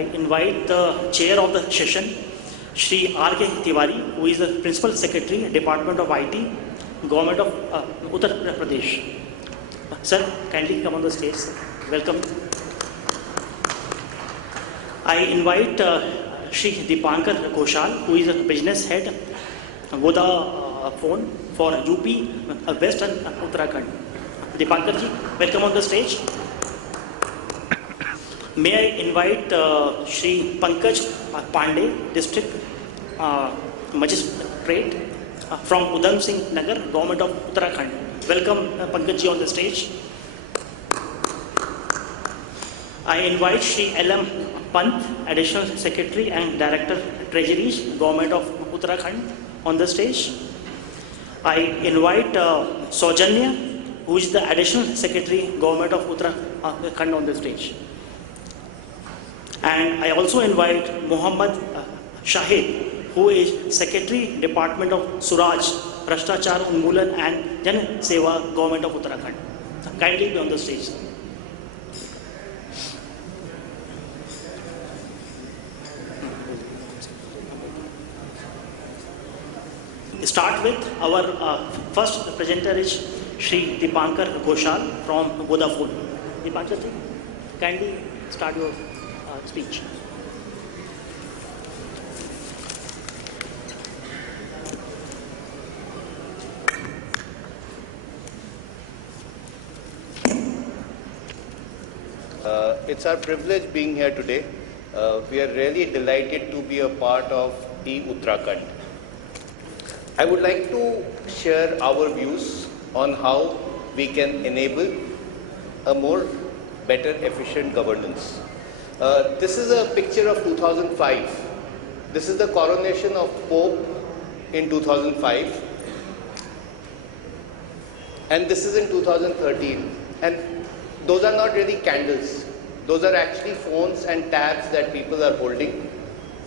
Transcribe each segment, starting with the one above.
I invite the chair of the session, Shri R.K. Tiwari, who is the Principal Secretary, Department of IT, Government of Uttar Pradesh. Sir, kindly come on the stage. Welcome. I invite Shri Dipankar Ghoshal, who is a business head, Vodafone for UP, West and Uttarakhand. Dipankar ji, welcome on the stage. May I invite Shri Pandey, District Magistrate from Udham Singh, Nagar, Government of Uttarakhand. Welcome Pankaj ji on the stage. I invite Shri L.M. Pant, Additional Secretary and Director Treasuries, Government of Uttarakhand on the stage. I invite Sowjanya, who is the Additional Secretary, Government of Uttarakhand on the stage. And I also invite Muhammad Shahid, who is Secretary, Department of Suraaj, Bhrashtachar, Unmulan and Sewa, Government of Uttarakhand. Kindly be on the stage. Start with our first presenter is Shri Dipankar Ghoshal from Vodafone. Dipankar ji, kindly start your speech. It's our privilege being here today. We are really delighted to be a part of eUttarakhand. I would like to share our views on how we can enable a more better, efficient governance. This is a picture of 2005. This is the coronation of Pope in 2005. And this is in 2013. And those are not really candles. Those are actually phones and tabs that people are holding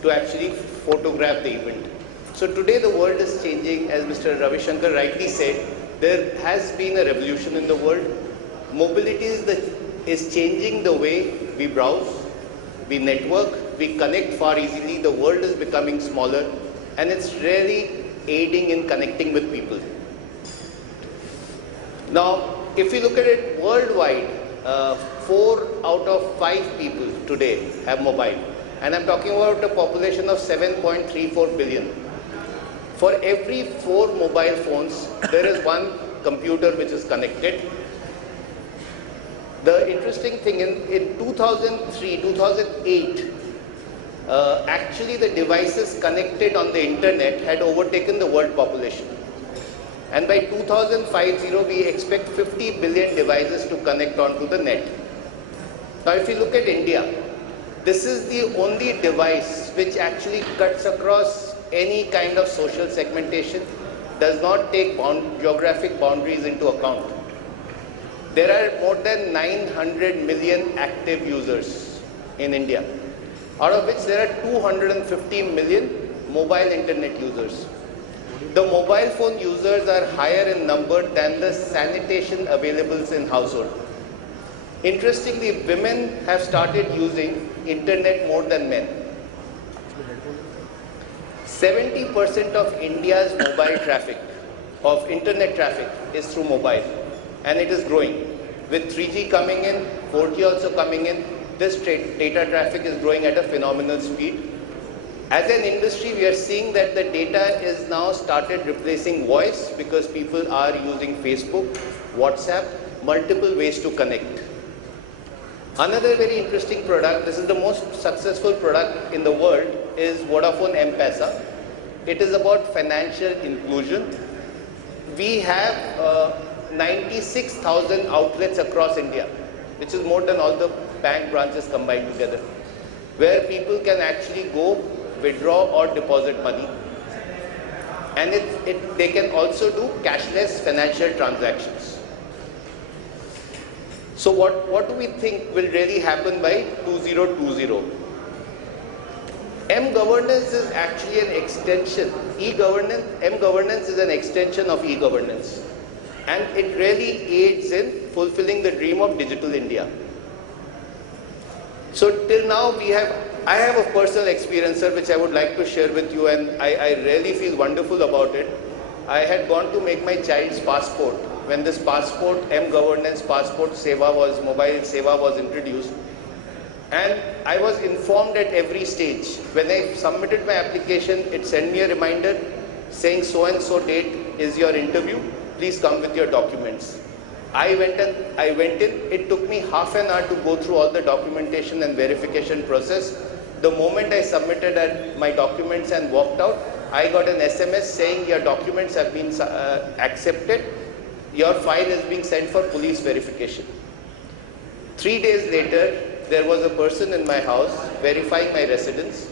to actually photograph the event. So today the world is changing, as Mr. Ravi Shankar rightly said. There has been a revolution in the world. Mobility is changing the way we browse, we network, we connect far easily. The world is becoming smaller and it's really aiding in connecting with people. Now, if you look at it worldwide, 4 out of 5 people today have mobile. And I'm talking about a population of 7.34 billion. For every 4 mobile phones, there is 1 computer which is connected. The interesting thing, in 2003, 2008, actually the devices connected on the internet had overtaken the world population. And by 2050, we expect 50 billion devices to connect onto the net. Now, if you look at India, this is the only device which actually cuts across any kind of social segmentation, does not take geographic boundaries into account. There are more than 900 million active users in India, out of which there are 250 million mobile internet users. The mobile phone users are higher in number than the sanitation availables in household. Interestingly, women have started using internet more than men. 70% of India's mobile traffic, of internet traffic, is through mobile, and it is growing. With 3G coming in, 4G also coming in, this data traffic is growing at a phenomenal speed. As an industry, we are seeing that the data is now started replacing voice because people are using Facebook, WhatsApp, multiple ways to connect. Another very interesting product, this is the most successful product in the world, is Vodafone M-Pesa. It is about financial inclusion. We have 96,000 outlets across India, which is more than all the bank branches combined together, where people can actually go withdraw or deposit money. And they can also do cashless financial transactions. So what do we think will really happen by 2020? mGovernance is actually an extension. mGovernance is an extension of eGovernance. And it really aids in fulfilling the dream of digital India. So till now we have I have a personal experience, sir, which I would like to share with you, and I really feel wonderful about it. I had gone to make my child's passport when this passport, mGovernance passport Sewa was, mobile Sewa was introduced. And I was informed at every stage. When I submitted my application, it sent me a reminder saying so and so date is your interview, please come with your documents. I went in, it took me half an hour to go through all the documentation and verification process. The moment I submitted my documents and walked out, I got an SMS saying your documents have been accepted, your file is being sent for police verification. 3 days later, there was a person in my house verifying my residence,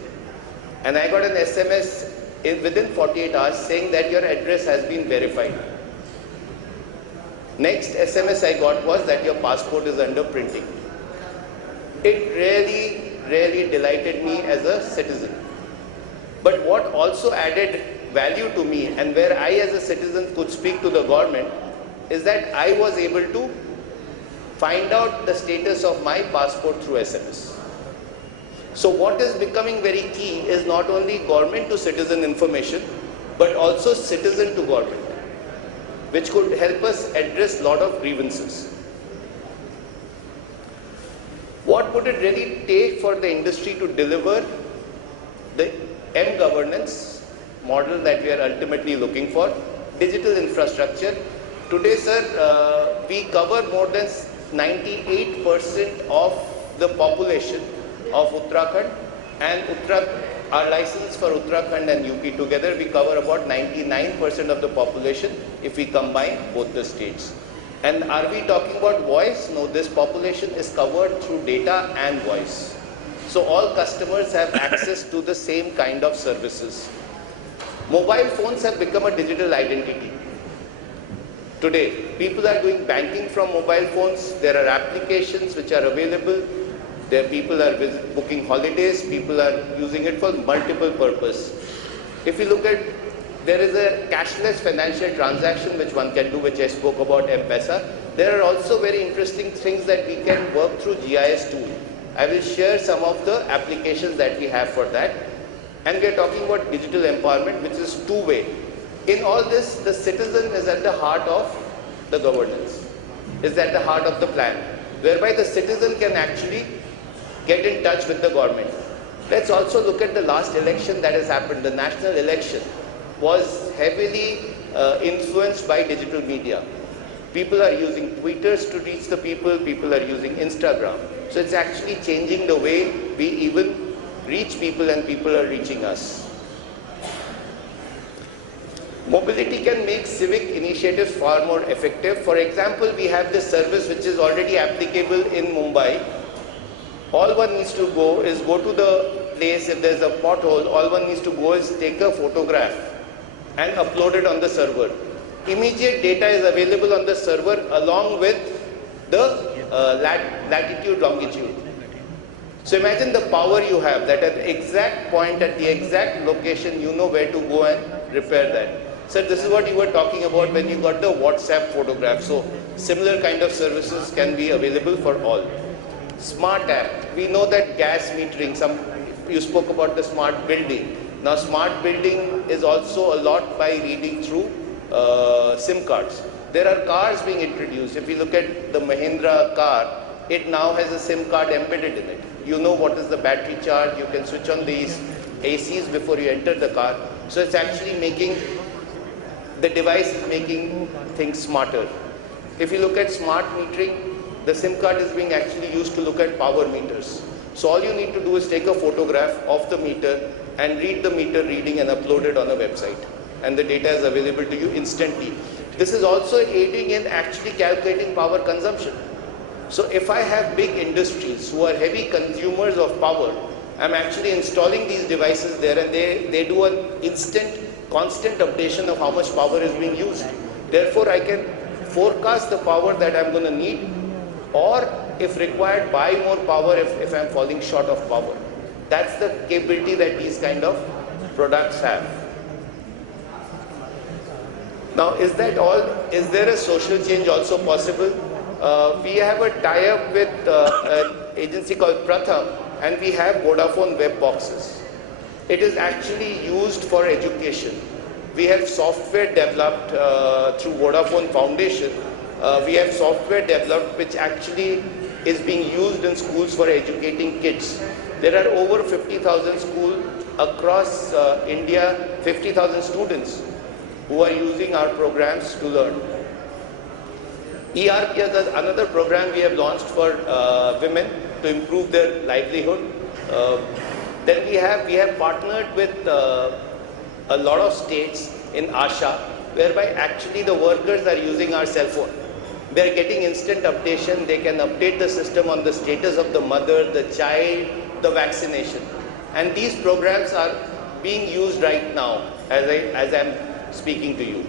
and I got an SMS within 48 hours saying that your address has been verified. Next SMS I got was that your passport is under printing. It really delighted me as a citizen. But what also added value to me, and where I as a citizen could speak to the government, is that I was able to find out the status of my passport through SMS. So what is becoming very key is not only government to citizen information, but also citizen to government, which could help us address a lot of grievances. What would it really take for the industry to deliver the mGovernance model that we are ultimately looking for? Digital infrastructure. Today, sir, we cover more than 98% of the population of Uttarakhand, and our license for Uttarakhand and UP together, we cover about 99% of the population if we combine both the states. And are we talking about voice? No, this population is covered through data and voice. So all customers have access to the same kind of services. Mobile phones have become a digital identity. Today, people are doing banking from mobile phones. There are applications which are available. People are booking holidays. People are using it for multiple purposes. If you look at, there is a cashless financial transaction which one can do, which I spoke about, M-Pesa. There are also very interesting things that we can work through GIS tool. I will share some of the applications that we have for that. And we are talking about digital empowerment, which is two-way. In all this, the citizen is at the heart of the governance, is at the heart of the plan, whereby the citizen can actually get in touch with the government. Let's also look at the last election that has happened. The national election was heavily influenced by digital media. People are using Twitters to reach the people, people are using Instagram. So it's actually changing the way we even reach people, and people are reaching us. Mobility can make civic initiatives far more effective. For example, we have this service which is already applicable in Mumbai. All one needs to go is go to the place. If there's a pothole, all one needs to go is take a photograph and upload it on the server. Immediate data is available on the server along with the latitude, longitude. So imagine the power you have, that at the exact point, at the exact location, you know where to go and repair that. So this is what you were talking about when you got the WhatsApp photograph. So similar kind of services can be available for all. Smart app. We know that gas metering, you spoke about the smart building. Now smart building is also a lot by reading through SIM cards. There are cars being introduced. If you look at the Mahindra car, it now has a SIM card embedded in it. You know what is the battery charge, you can switch on these ACs before you enter the car. So it's actually making, the device is making things smarter. If you look at smart metering, the SIM card is being actually used to look at power meters. So all you need to do is take a photograph of the meter and read the meter reading and upload it on a website. And the data is available to you instantly. This is also aiding in actually calculating power consumption. So if I have big industries who are heavy consumers of power, I'm actually installing these devices there, and they do an instant, constant updation of how much power is being used. Therefore, I can forecast the power that I'm going to need, or if required, buy more power if I'm falling short of power. That's the capability that these kind of products have. Now, is that all? Is there a social change also possible? We have a tie-up with an agency called Pratham, and we have Vodafone web boxes. It is actually used for education. We have software developed through Vodafone Foundation. We have software developed which actually is being used in schools for educating kids. There are over 50,000 schools across India, 50,000 students who are using our programs to learn. ERP is another program we have launched for women to improve their livelihood. Then we have partnered with a lot of states in ASHA, whereby actually the workers are using our cell phone. They are getting instant updation. They can update the system on the status of the mother, the child, the vaccination. And these programs are being used right now as I'm speaking to you.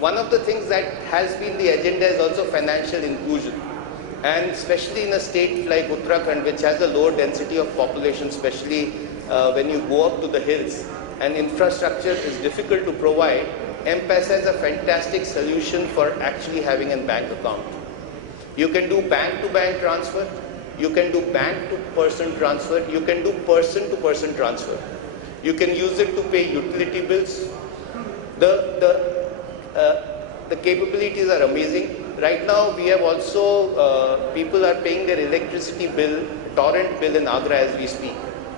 One of the things that has been the agenda is also financial inclusion. And especially in a state like Uttarakhand, which has a low density of population, especially when you go up to the hills, and infrastructure is difficult to provide, M-Pesa is a fantastic solution for actually having a bank account. You can do bank-to-bank transfer, you can do bank-to-person transfer, you can do person-to-person transfer. You can use it to pay utility bills. The capabilities are amazing. Right now, we have also, people are paying their electricity bill, torrent bill in Agra as we speak.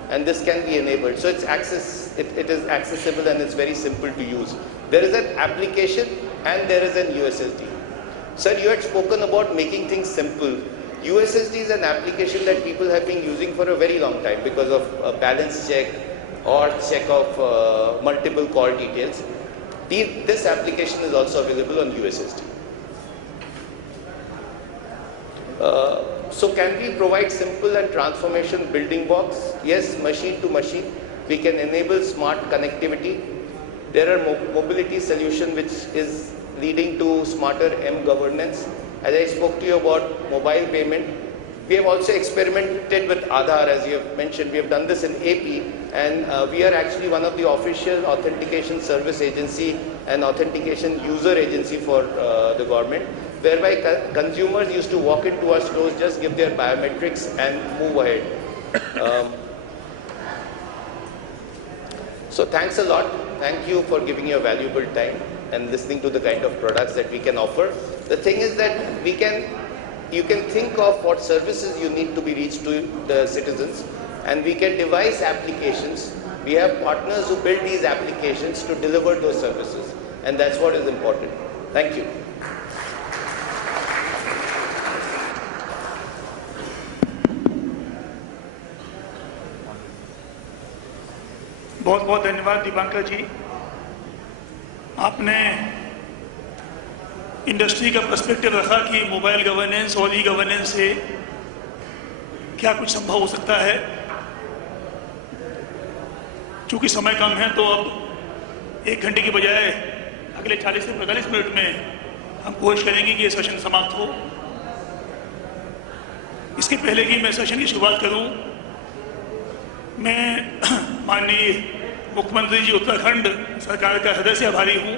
And this can be enabled. So it is accessible and it's very simple to use. There is an application and there is an USSD. Sir, you had spoken about making things simple. USSD is an application that people have been using for a very long time because of a balance check or check of multiple call details. This application is also available on USSD. So can we provide simple and transformation building blocks? Yes, machine to machine. We can enable smart connectivity. There are mobility solution which is leading to smarter mGovernance. As I spoke to you about mobile payment, we have also experimented with Aadhaar, as you have mentioned. We have done this in AP, and we are actually one of the official authentication service agency and authentication user agency for the government, whereby consumers used to walk into our stores, just give their biometrics and move ahead. So thanks a lot. Thank you for giving your valuable time and listening to the kind of products that we can offer. The thing is that you can think of what services you need to be reached to the citizens, and we can devise applications. We have partners who build these applications to deliver those services, and that's what is important. Thank you. बहुत बहुत धन्यवाद दीपांकर जी। आपने industry का perspective रखा कि mobile governance और e governance से क्या कुछ संभव हो सकता है। चूंकि समय कम है तो अब 1 घंटे की बजाय अगले 40 से 45 मिनट में हम कोशिश करेंगे कि ये सेशन समाप्त हो। इसके पहले कि मैं सेशन की शुरुआत करूं, मैं माननीय मुख्यमंत्री जी उत्तराखंड सरकार का हृदय से आभारी हूं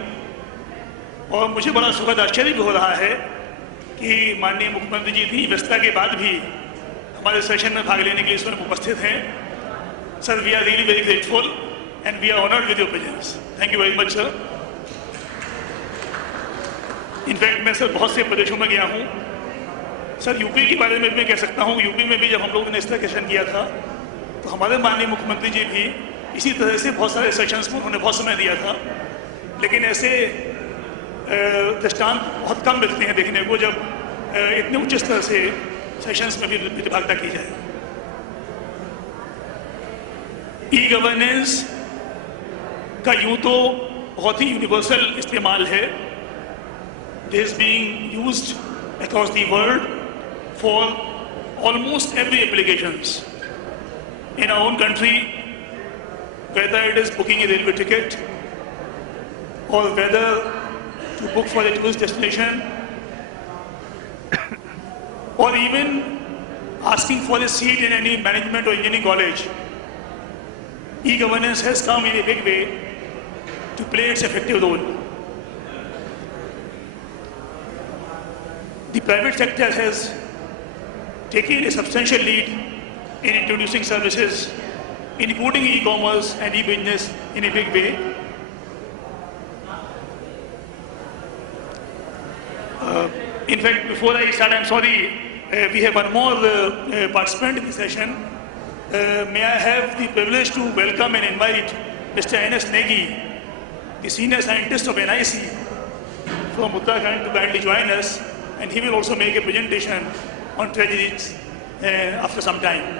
और मुझे बड़ा सुखद आश्चर्य भी हो रहा है कि माननीय मुख्यमंत्री जी इतनी व्यस्तता के बाद भी हमारे सेशन में भाग लेने के लिए इस वक्त उपस्थित हैं। Sir, we are really very grateful and we are honoured with your presence. Thank you very much sir. In fact मैं सर बहुत से प्रदेशों में गया हूँ। सर, यूपी के बारे में मैं कह सकता हूँ, यूपी में भी जब हम लोगों ने इस तरह सेशन किया था तो हमारे माननीय मुख्यमंत्री जी भी इसी तरह से बहुत सारे सेशंस में उन्होंने बहुत समय दिया था। लेकिन ऐसे दृष्टांत बहुत कम मिलते हैं देखने को जब इतने उच्च स्तर से सेशंस में भी प्रतिभागिता की जाए। ई गवर्नेंस का यूं तो बहुत ही यूनिवर्सल इस्तेमाल है। This is being used across the world for almost every applications in our own country, whether it is booking a railway ticket or whether to book for a tourist destination or even asking for a seat in any management or engineering college, e-governance has come in a big way to play its effective role. The private sector has taken a substantial lead in introducing services, including e-commerce and e-business in a big way. In fact, before I start, I'm sorry, we have one more participant in the session. May I have the privilege to welcome and invite Mr. S Negi, the senior scientist of NIC from Uttarakhand, to kindly join us, and he will also make a presentation on treasuries after some time.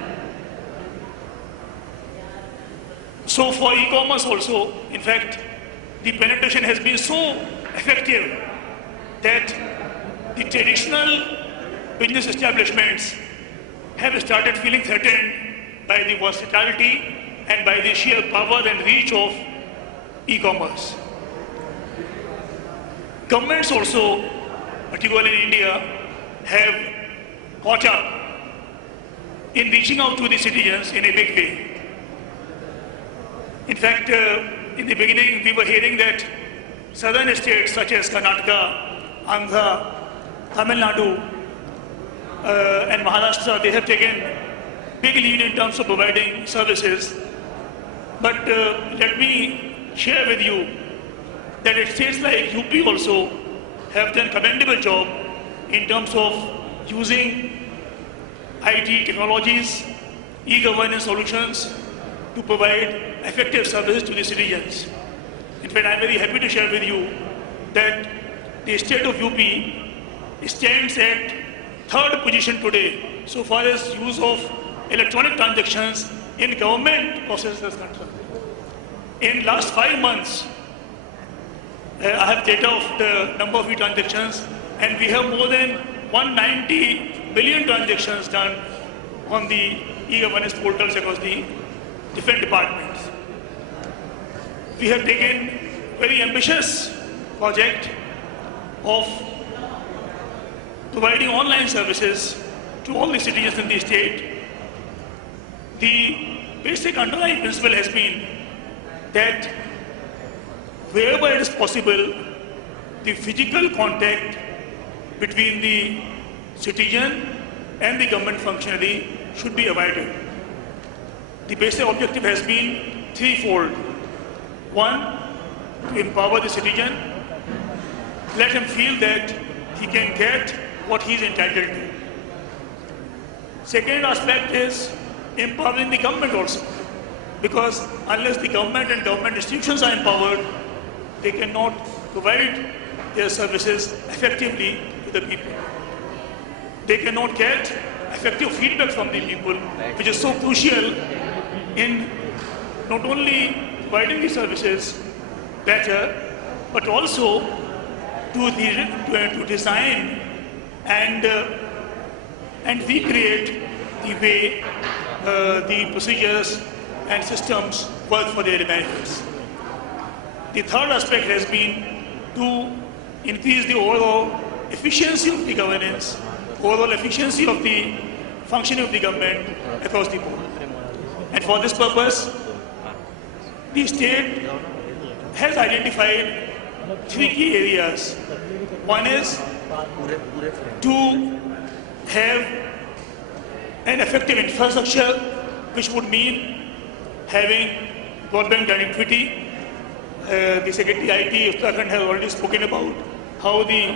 So for e-commerce also, in fact, the penetration has been so effective that the traditional business establishments have started feeling threatened by the versatility and by the sheer power and reach of e-commerce. Governments also, particularly in India, have caught up in reaching out to the citizens in a big way. In fact, in the beginning, we were hearing that southern states such as Karnataka, Andhra, Tamil Nadu, and Maharashtra, they have taken big lead in terms of providing services. But let me share with you that states like UP also have done a commendable job in terms of using IT technologies, e-governance solutions to provide effective services to the citizens. In fact, I'm very happy to share with you that the state of UP stands at third position today so far as use of electronic transactions in government processes is concerned. In last 5 months, I have data of the number of e-transactions, and we have more than 190 million transactions done on the e-governance portals across the different departments. We have taken very ambitious project of providing online services to all the citizens in the state. The basic underlying principle has been that wherever it is possible, the physical contact between the citizen and the government functionary should be avoided. The basic objective has been threefold. One, to empower the citizen, let him feel that he can get what he is entitled to. Second aspect is empowering the government also, because unless the government and government institutions are empowered, they cannot provide their services effectively to the people. They cannot get effective feedback from the people, which is so crucial in not only providing the services better, but also to design and recreate the way the procedures and systems work for their benefits. The third aspect has been to increase the overall efficiency of the governance, overall efficiency of the functioning of the government across the board. And for this purpose, the state has identified 3 key areas. One is to have an effective infrastructure, which would mean having broadband connectivity. The Secretary IT Uttrakhand has already spoken about how the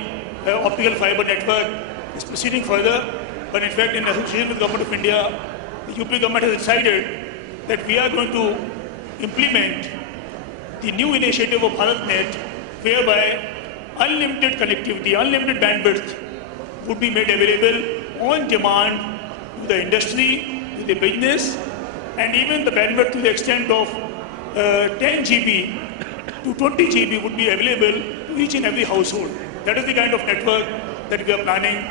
optical fiber network is proceeding further. But in fact, in association with the Government of India, the UP government has decided that we are going to implement the new initiative of BharatNet, whereby unlimited connectivity, unlimited bandwidth would be made available on demand to the industry, to the business, and even the bandwidth to the extent of 10 GB to 20 GB would be available to each and every household. That is the kind of network that we are planning,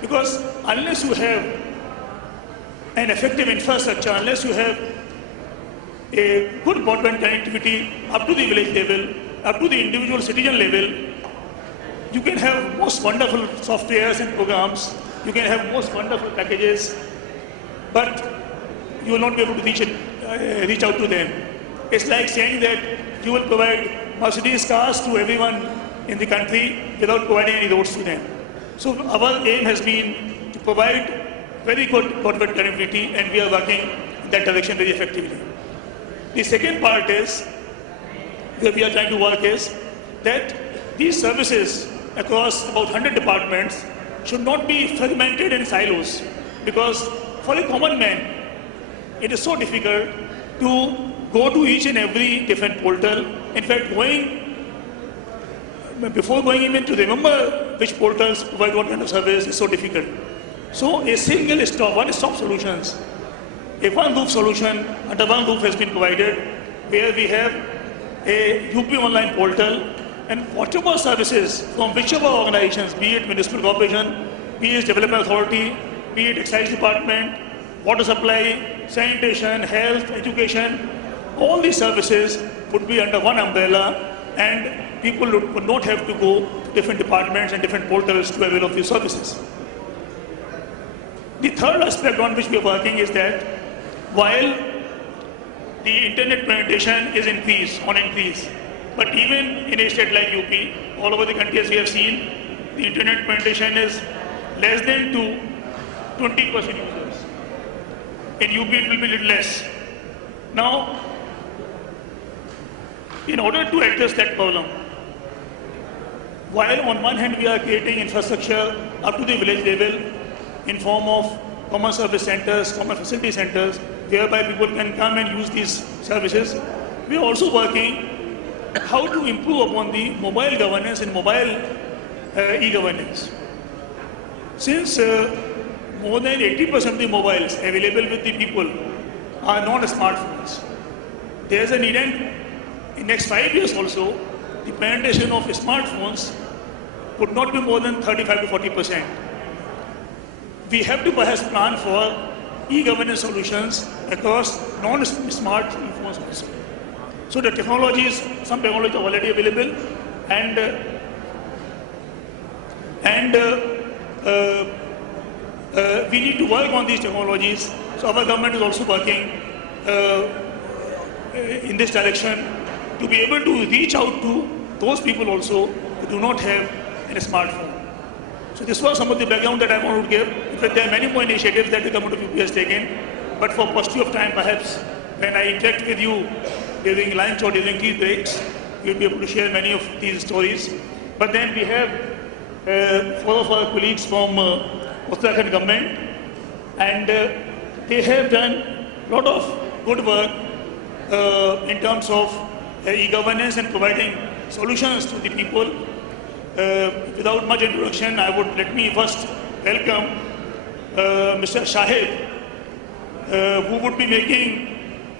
because unless you have an effective infrastructure, unless you have a good broadband connectivity up to the village level, up to the individual citizen level, you can have most wonderful softwares and programs, you can have most wonderful packages, but you will not be able to reach out to them. It's like saying that you will provide Mercedes cars to everyone in the country without providing any roads to them. So our aim has been to provide very good corporate connectivity, and we are working in that direction very effectively. The second part is, where we are trying to work is, that these services across about 100 departments should not be fragmented in silos, because for a common man, it is so difficult to go to each and every different portal. In fact, before going even to remember which portals provide what kind of service is so difficult. So a single stop, one-stop solutions, a one-roof solution under one roof has been provided, where we have a UP online portal, and whatever services from whichever organizations, be it municipal corporation, be it development authority, be it excise department, water supply, sanitation, health, education, all these services would be under one umbrella, and people would not have to go to different departments and different portals to avail of these services. The third aspect on which we are working is that while the internet penetration is on increase, but even in a state like UP, all over the country as we have seen, the internet penetration is less than 20% users. In UP it will be little less. Now, in order to address that problem, while on one hand we are creating infrastructure up to the village level in form of common service centers, common facility centers, whereby people can come and use these services, we are also working how to improve upon the mobile governance and mobile e-governance. Since more than 80% of the mobiles available with the people are non-smartphones, there is an intent in next 5 years also, the penetration of smartphones would not be more than 35 to 40%. We have to perhaps plan for e-governance solutions across non-smart phones also. So the technologies, some technologies are already available, and we need to work on these technologies. So our government is also working in this direction to be able to reach out to those people also who do not have a smartphone. So this was some of the background that I wanted to give. In fact, there are many more initiatives that the government of UP has taken, but for paucity of time, perhaps when I interact with you during lunch or during tea breaks, you'll be able to share many of these stories. But then we have 4 of our colleagues from Uttarakhand government, and they have done a lot of good work in terms of e-governance and providing solutions to the people. Without much introduction, let me first welcome Mr. Shahid,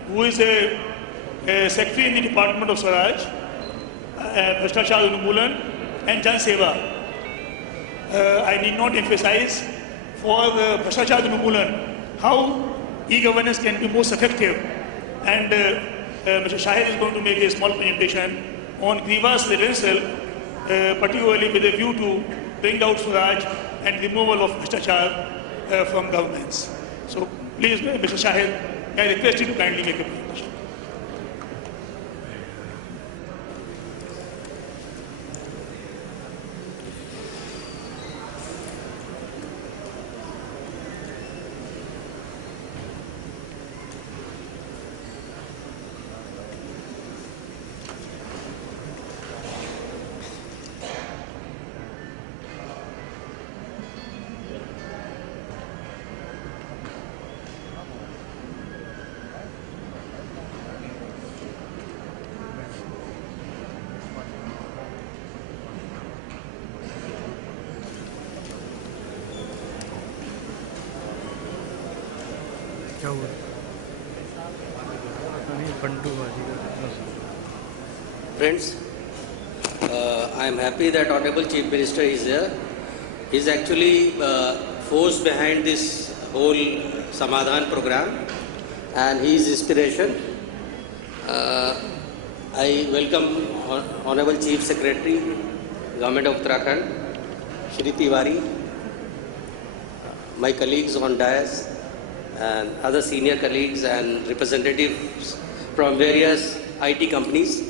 who is a secretary in the Department of Suraaj, Bhrashtachar, Unmulan, and Sewa. I need not emphasize for the Bhrashtachar, Unmulan how e-governance can be most effective, and Mr. Shahid is going to make a small presentation on grievance redressal, particularly with a view to bring out Suraaj and removal of Bhrashtachar from governments. So please, Mr. Shahid, I request you to kindly make a presentation. Friends, I am happy that Honorable Chief Minister is here. He is actually force behind this whole Samadhan program, and he is inspiration. I welcome Honorable Chief Secretary, Government of Uttarakhand, Shri Tiwari, my colleagues on dais, and other senior colleagues and representatives from various IT companies.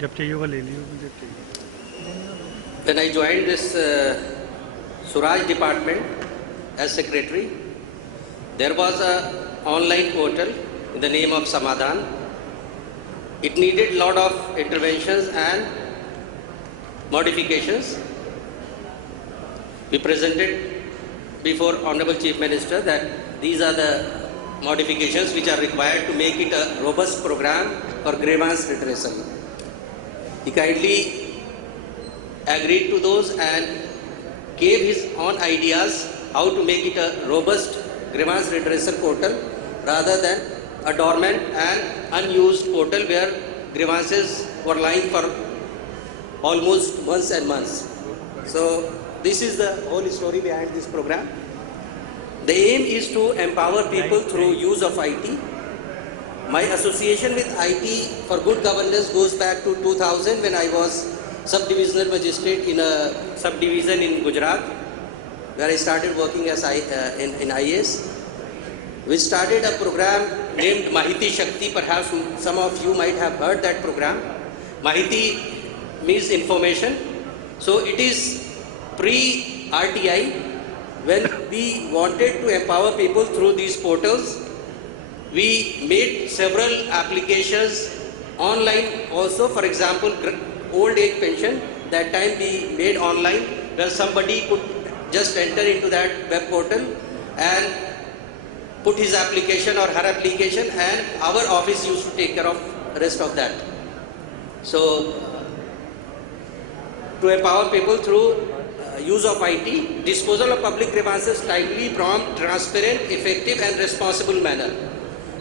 When I joined this Suraaj department, as secretary. There was an online portal in the name of Samadhan. It needed a lot of interventions and modifications. We presented before Honorable Chief Minister that these are the modifications which are required to make it a robust program for grievance redressal. He kindly agreed to those and gave his own ideas how to make it a robust grievance redressal portal rather than a dormant and unused portal where grievances were lying for almost months and months. So this is the whole story behind this program. The aim is to empower people through use of IT. My association with IT for good governance goes back to 2000 when I was sub-divisional magistrate in a subdivision in Gujarat, where I started working as in IAS. We started a program named Mahiti Shakti. Perhaps some of you might have heard that program. Mahiti means information. So it is pre-RTI. When we wanted to empower people through these portals, we made several applications online also. For example, old age pension, that time we made online where somebody could just enter into that web portal and put his application or her application, and our office used to take care of the rest of that. So, to empower people through use of IT, disposal of public grievances timely, prompt, transparent, effective and responsible manner.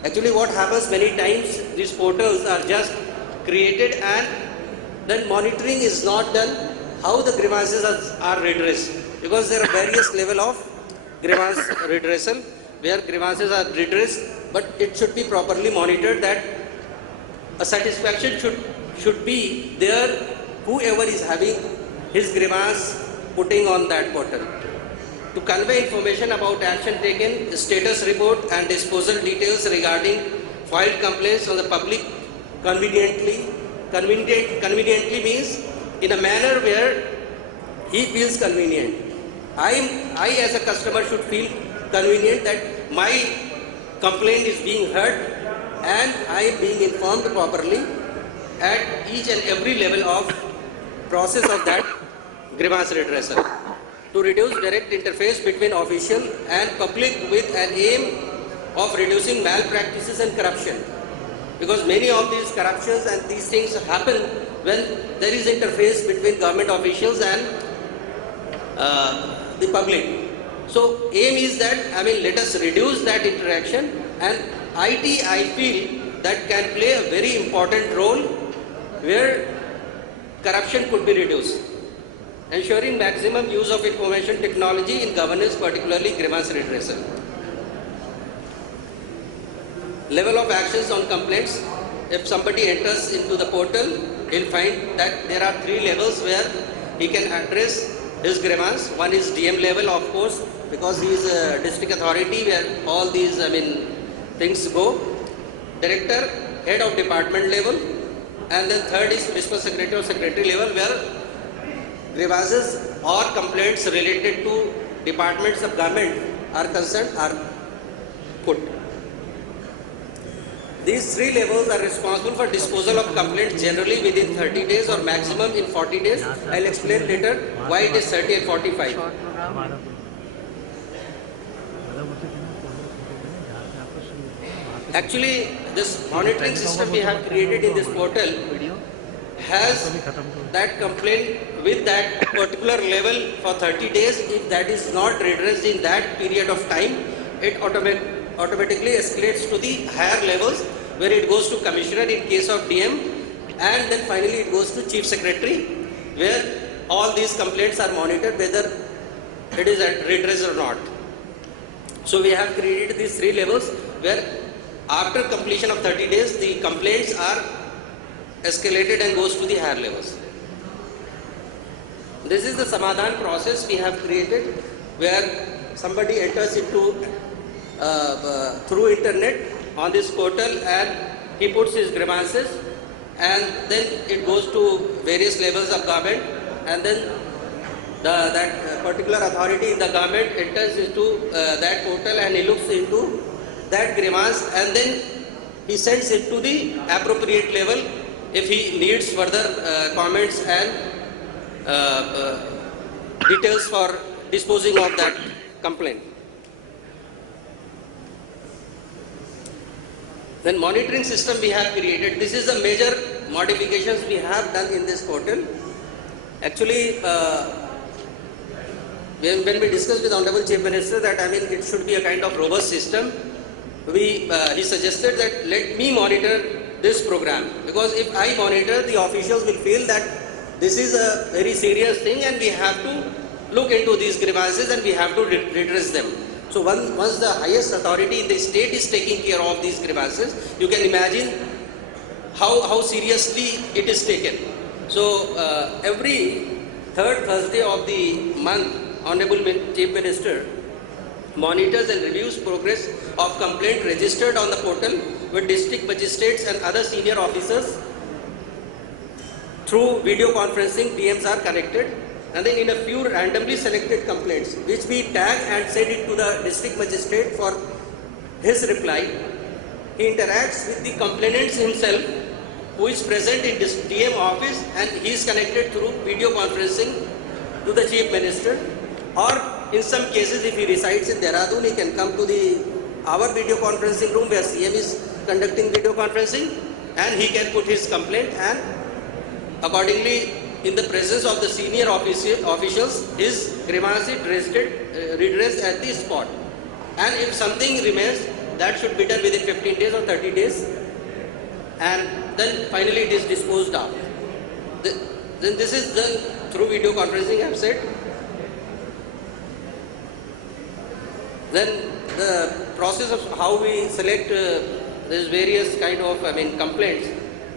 Actually what happens many times, these portals are just created and then monitoring is not done how the grievances are redressed, because there are various level of grievance redressal where grievances are redressed, but it should be properly monitored that a satisfaction should be there, whoever is having his grievance putting on that portal. To convey information about action taken, status report and disposal details regarding filed complaints on the public conveniently means in a manner where he feels convenient. I as a customer should feel convenient that my complaint is being heard and I am being informed properly at each and every level of process of that grievance redressal. To reduce direct interface between official and public with an aim of reducing malpractices and corruption. Because many of these corruptions and these things happen when there is interface between government officials and the public. So aim is that, let us reduce that interaction, and IT, I feel, that can play a very important role where corruption could be reduced. Ensuring maximum use of information technology in governance, particularly grievance redressal. Level of actions on complaints. If somebody enters into the portal, he'll find that there are 3 levels where he can address his grievance. One is DM level, of course, because he is a district authority where all these things go. Director, head of department level, and then third is principal secretary or secretary level, where grievances or complaints related to departments of government are concerned are put. These 3 levels are responsible for disposal of complaints generally within 30 days or maximum in 40 days. I'll explain later why it is 30 and 45. Actually, this monitoring system we have created in this portal has that complaint with that particular level for 30 days. If that is not redressed in that period of time, it automatically escalates to the higher levels, where it goes to commissioner in case of DM, and then finally it goes to chief secretary, where all these complaints are monitored whether it is redressed or not. So we have created these 3 levels where after completion of 30 days the complaints are escalated and goes to the higher levels. This is the Samadhan process we have created, where somebody enters into through internet on this portal and he puts his grievances, and then it goes to various levels of government, and then that particular authority in the government enters into that portal and he looks into that grievance and then he sends it to the appropriate level if he needs further comments and details for disposing of that complaint. Then monitoring system we have created. This is the major modifications we have done in this portal. Actually, when we discussed with Honorable Chief Minister that it should be a kind of robust system, he suggested that let me monitor this program, because if I monitor, the officials will feel that this is a very serious thing and we have to look into these grievances and we have to redress them. So once the highest authority in the state is taking care of these grievances, you can imagine how seriously it is taken. So every third Thursday of the month, Honorable Chief Minister monitors and reviews progress of complaint registered on the portal with district magistrates and other senior officers. Through video conferencing, DMs are connected, and then in a few randomly selected complaints, which we tag and send it to the district magistrate for his reply, he interacts with the complainants himself, who is present in this DM office, and he is connected through video conferencing to the Chief Minister. Or in some cases, if he resides in Dehradun, he can come to our video conferencing room where CM is conducting video conferencing, and he can put his complaint, and accordingly, in the presence of the senior officials, his grievance is redressed at the spot. And if something remains, that should be done within 15 days or 30 days, and then finally it is disposed of. Then this is done through video conferencing, I have said. Then the process of how we select these various kind of complaints,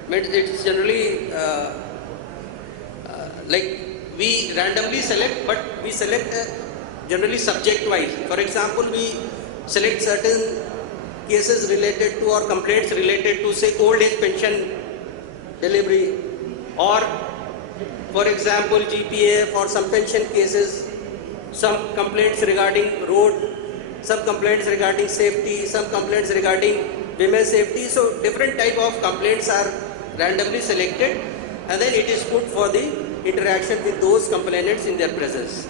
it's generally like we randomly select, but we select generally subject wise. For example, we select certain cases related to or complaints related to, say, old age pension delivery, or for example GPA for some pension cases, some complaints regarding road, some complaints regarding safety, some complaints regarding women's safety. So different type of complaints are randomly selected, and then it is put for the interaction with those complainants in their presence.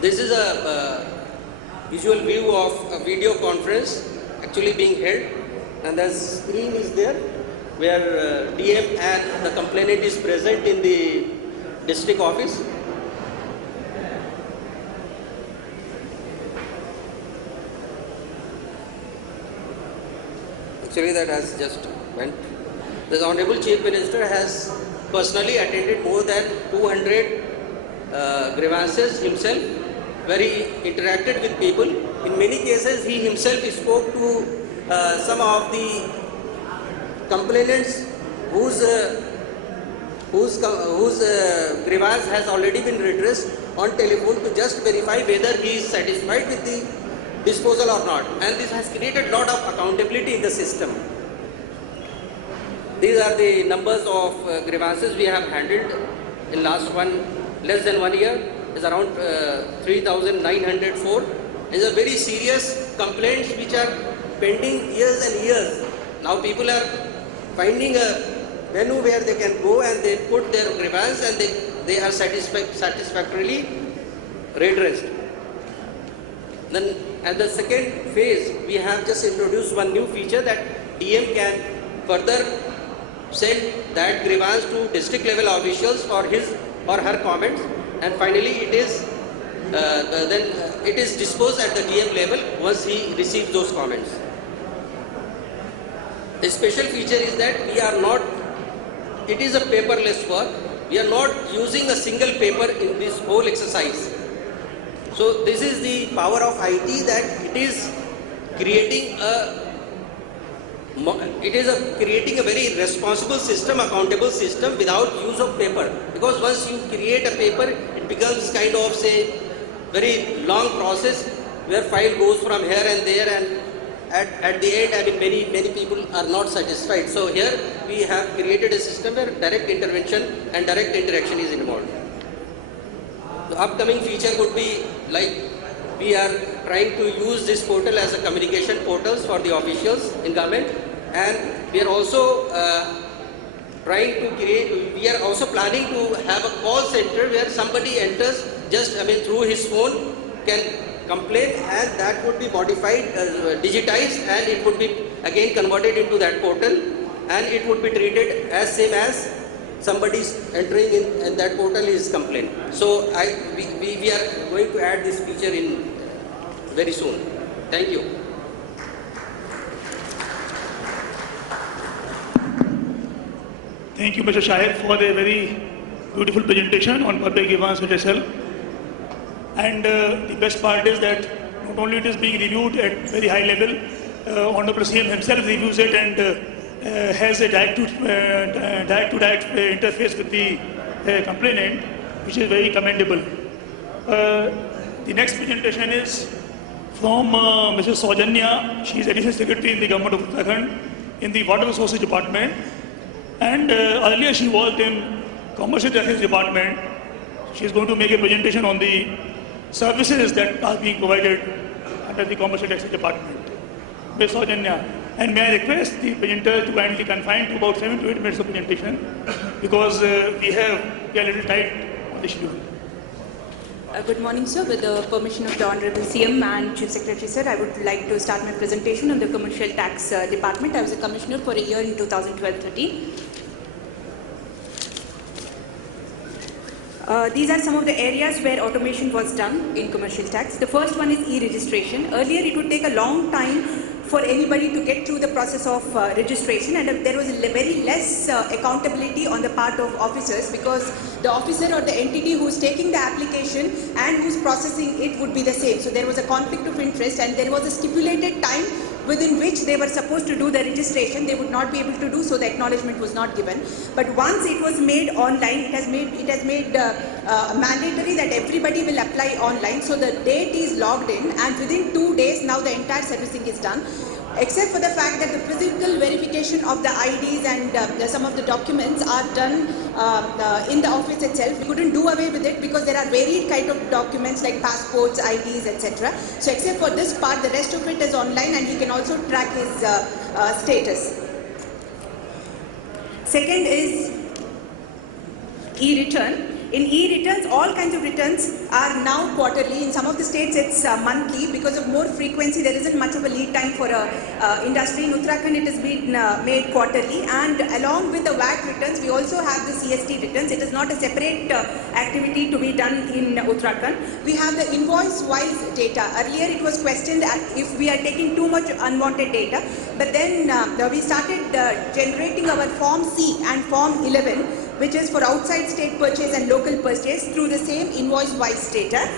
This is a visual view of a video conference actually being held, and the screen is there where DM and the complainant is present in the district office. Actually, that has just went. The Honorable Chief Minister has personally attended more than 200 grievances himself, where he interacted with people. In many cases, he himself spoke to some of the complainants whose grievance has already been redressed on telephone to just verify whether he is satisfied with the disposal or not. And this has created a lot of accountability in the system. These are the numbers of grievances we have handled in less than 1 year. Is around 3,904. These are very serious complaints which are pending years and years. Now people are finding a venue where they can go and they put their grievance and they are satisfactorily redressed. Then at the second phase, we have just introduced one new feature that DM can further send that grievance to district level officials for his or her comments, and finally it is disposed at the DM level once he receives those comments. A special feature is that it is a paperless work. We are not using a single paper in this whole exercise. So this is the power of IT, that it is creating a very responsible system, accountable system without use of paper. Because once you create a paper, it becomes kind of, say, very long process where file goes from here and there, and at the end, many people are not satisfied. So here we have created a system where direct intervention and direct interaction is involved. the upcoming feature would be like we are trying to use this portal as a communication portals for the officials in government, and we are also trying to create, we are also planning to have a call center where somebody enters just through his phone can complain, and that would be modified, digitized, and it would be again converted into that portal, and it would be treated as same as somebody's entering in and that portal is complaint. So we are going to add this feature in very soon. Thank you. Thank you, Mr. Shahid, for a very beautiful presentation on public governance at SL. And the best part is that not only it is being reviewed at very high level, Honorable CM himself reviews it and has a direct-to-direct interface with the complainant, which is very commendable. The next presentation is from Mrs. Sowjanya. She is Additional Secretary in the Government of Uttarakhand in the Water Resources Department. And earlier she worked in Commercial Taxes Department. She is going to make a presentation on the services that are being provided under the Commercial Taxes Department. Ms. Sowjanya. And may I request the presenter to kindly confine to about 7 to 8 minutes of presentation, because we are a little tight on the schedule. Good morning, sir. With the permission of the Honorable CM and Chief Secretary, sir, I would like to start my presentation on the Commercial Tax Department. I was a commissioner for a year in 2012-13. These are some of the areas where automation was done in commercial tax. The first one is e-registration. Earlier, it would take a long time for anybody to get through the process of registration, and there was very less accountability on the part of officers, because the officer or the entity who is taking the application and who is processing it would be the same. So there was a conflict of interest, and there was a stipulated time within which they were supposed to do the registration. They would not be able to do so. The acknowledgement was not given. But once it was made online, it has made mandatory that everybody will apply online. So the date is logged in, and within 2 days now the entire servicing is done. Except for the fact that the physical verification of the IDs and some of the documents are done in the office itself. We couldn't do away with it because there are varied kind of documents like passports, IDs, etc. So except for this part, the rest of it is online, and he can also track his status. Second is e-return. In e-returns, all kinds of returns are now quarterly. In some of the states, it's monthly. Because of more frequency, there isn't much of a lead time for industry. In Uttarakhand, it has been made quarterly. And along with the VAT returns, we also have the CST returns. It is not a separate activity to be done in Uttarakhand. We have the invoice-wise data. Earlier, it was questioned if we are taking too much unwanted data. But then we started generating our Form C and Form 11, which is for outside state purchase and local purchase, through the same invoice-wise data.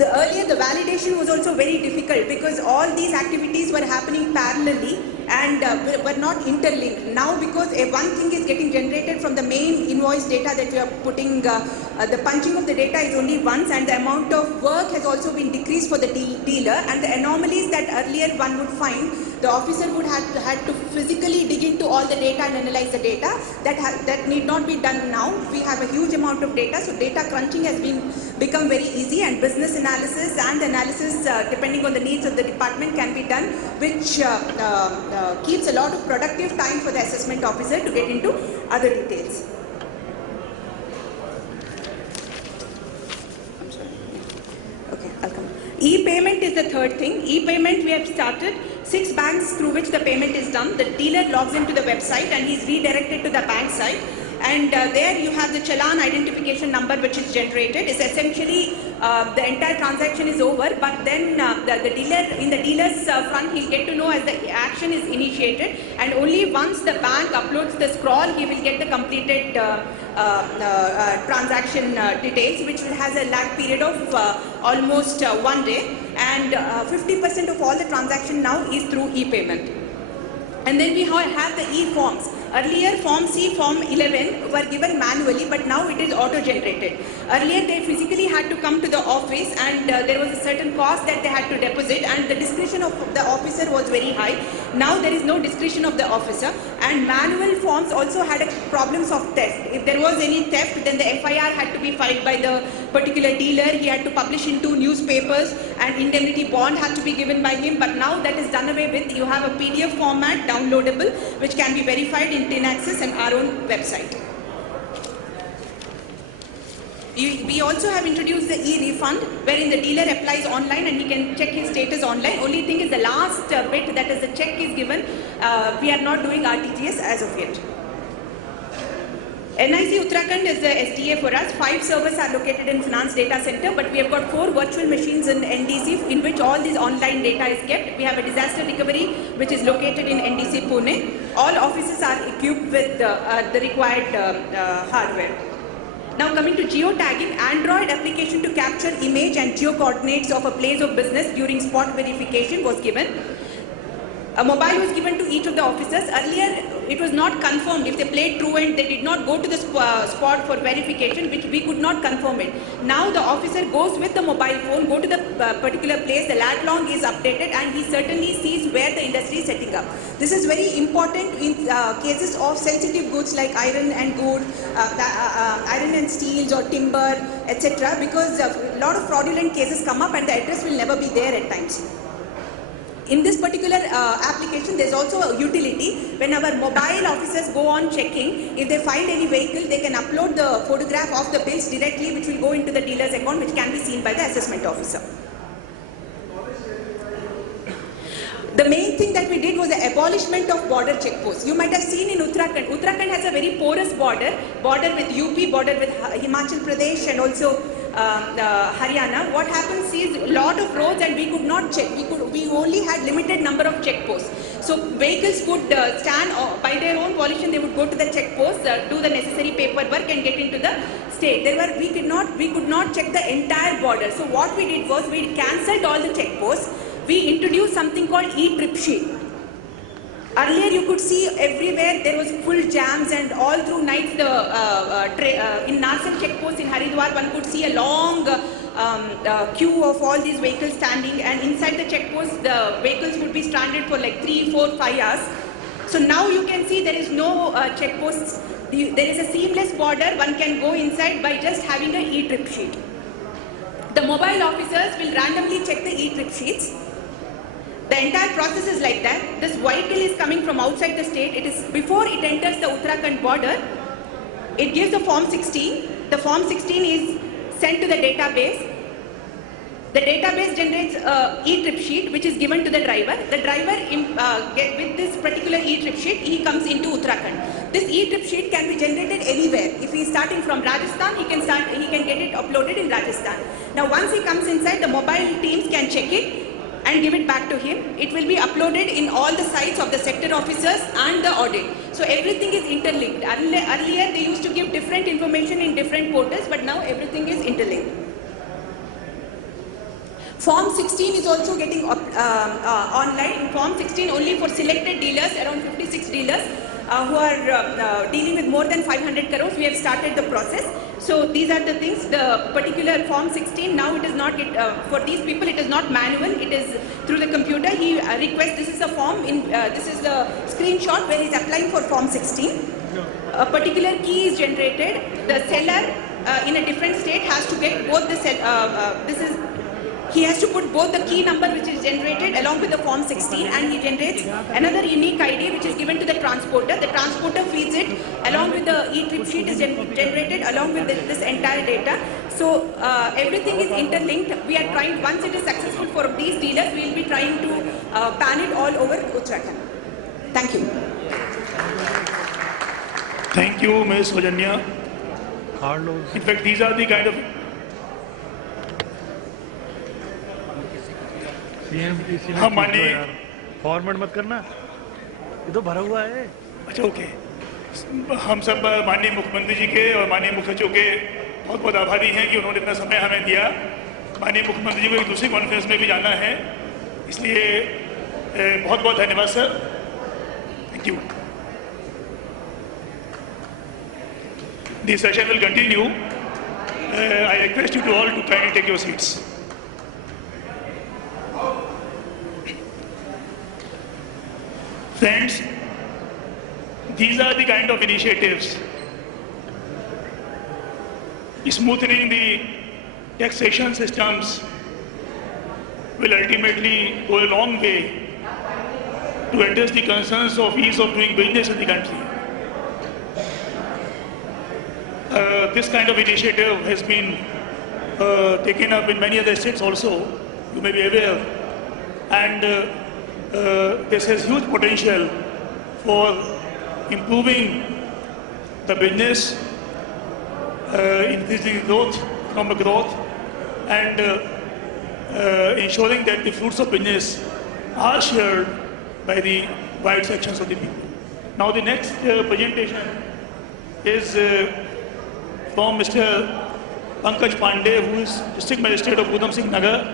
Earlier, the validation was also very difficult because all these activities were happening parallelly and were not interlinked. Now, because one thing is getting generated from the main invoice data that we are putting, the punching of the data is only once, and the amount of work has also been decreased for the dealer, and the anomalies that earlier one would find, the officer would have to physically dig into all the data and analyze the data. That need not be done now. We have a huge amount of data, so data crunching has become very easy, and business analysis and analysis depending on the needs of the department can be done, which keeps a lot of productive time for the assessment officer to get into other details. I'm sorry. Okay, I'll come. E-payment is the third thing. E-payment, we have started 6 banks through which the payment is done. The dealer logs into the website and he's redirected to the bank site. And there you have the challan identification number which is generated. It's essentially the entire transaction is over, but then the dealer, in the dealer's front, he'll get to know as the action is initiated, and only once the bank uploads the scroll, he will get the completed transaction details, which has a lag period of almost 1 day, and 50% of all the transaction now is through e-payment. And then we have the e-forms. Earlier, Form C, Form 11 were given manually, but now it is auto-generated. Earlier, they physically had to come to the office, and there was a certain cost that they had to deposit, and the discretion of the officer was very high. Now there is no discretion of the officer, and manual forms also had problems of theft. If there was any theft, then the FIR had to be filed by the particular dealer. He had to publish in 2 newspapers, and indemnity bond had to be given by him. But now that is done away with. You have a PDF format downloadable, which can be verified in TIN Access and our own website. We also have introduced the e-refund, wherein the dealer applies online and he can check his status online. Only thing is the last bit, that is the check is given. We are not doing RTGS as of yet. NIC Uttarakhand is the SDA for us. 5 servers are located in Finance Data Center, but we have got 4 virtual machines in NDC in which all this online data is kept. We have a disaster recovery which is located in NDC Pune. All offices are equipped with the required hardware. Now coming to geotagging, Android application to capture image and geo coordinates of a place of business during spot verification was given. A mobile was given to each of the officers. Earlier, it was not confirmed. If they played truant, they did not go to the spot for verification, which we could not confirm it. Now the officer goes with the mobile phone, go to the particular place, the lat long is updated, and he certainly sees where the industry is setting up. This is very important in cases of sensitive goods like iron and good, iron and steels or timber, etc. Because a lot of fraudulent cases come up and the address will never be there at times. In this particular application, there is also a utility. When our mobile officers go on checking, if they find any vehicle, they can upload the photograph of the bills directly, which will go into the dealer's account, which can be seen by the assessment officer. The main thing that we did was the abolishment of border checkposts. You might have seen in Uttarakhand. Uttarakhand has a very porous border with UP, border with Himachal Pradesh and also Haryana. What happens is a lot of roads and we could not check. We only had limited number of checkposts. So vehicles could stand by their own volition. They would go to the checkpost, do the necessary paperwork and get into the state. We could not check the entire border. So what we did was we cancelled all the checkposts. We introduced something called e-trip sheet. Earlier you could see everywhere there was full jams and all through night in Narsal checkpost in Haridwar one could see a long queue of all these vehicles standing, and inside the checkpost the vehicles would be stranded for like 3, 4, 5 hours. So now you can see there is no checkposts. There is a seamless border. One can go inside by just having an e-trip sheet. The mobile officers will randomly check the e-trip sheets. The entire process is like that. This vehicle is coming from outside the state. It is before it enters the Uttarakhand border. It gives the Form 16. The Form 16 is sent to the database. The database generates an e-trip sheet which is given to the driver. The driver, with this particular e-trip sheet, he comes into Uttarakhand. This e-trip sheet can be generated anywhere. If he is starting from Rajasthan, he can get it uploaded in Rajasthan. Now once he comes inside, the mobile teams can check it and give it back to him. It will be uploaded in all the sites of the sector officers and the audit. So everything is interlinked. Earlier they used to give different information in different portals, but now everything is interlinked. Form 16 is also getting online. Form 16 only for selected dealers, around 56 dealers who are dealing with more than 500 crores. We have started the process. So these are the things. The particular Form 16, now it is not, for these people it is not manual, it is through the computer. He requests, this is a form, this is the screenshot where he is applying for Form 16. A particular key is generated. The seller in a different state has to get both the he has to put both the key number which is generated along with the Form 16, and he generates another unique ID which is given to the transporter. The transporter feeds it along with the e-trip sheet is generated along with this entire data. So everything is interlinked. We are trying, once it is successful for these dealers, we will be trying to pan it all over Uttarakhand. Thank you. Thank you, Ms. Sowjanya. In fact, these are the kind of हाँ माननीय format मत करना, ये तो भरा हुआ है। अच्छा ओके, हम सब माननीय मुख्यमंत्री जी के और माननीय मुख्य सचिव के बहुत बहुत आभारी हैं कि उन्होंने इतना समय हमें दिया। माननीय मुख्यमंत्री जी को एक दूसरी कॉन्फ्रेंस में भी जाना है, इसलिए बहुत बहुत धन्यवाद sir. Thank you. The session will continue. I request you to all to kindly take your seats. Friends, these are the kind of initiatives smoothening the taxation systems will ultimately go a long way to address the concerns of ease of doing business in the country. This kind of initiative has been taken up in many other states also, you may be aware, and this has huge potential for improving the business, increasing growth, economic growth, and ensuring that the fruits of business are shared by the wide sections of the people. Now the next presentation is from Mr. Pandey, who is District Magistrate of Udham Singh Nagar,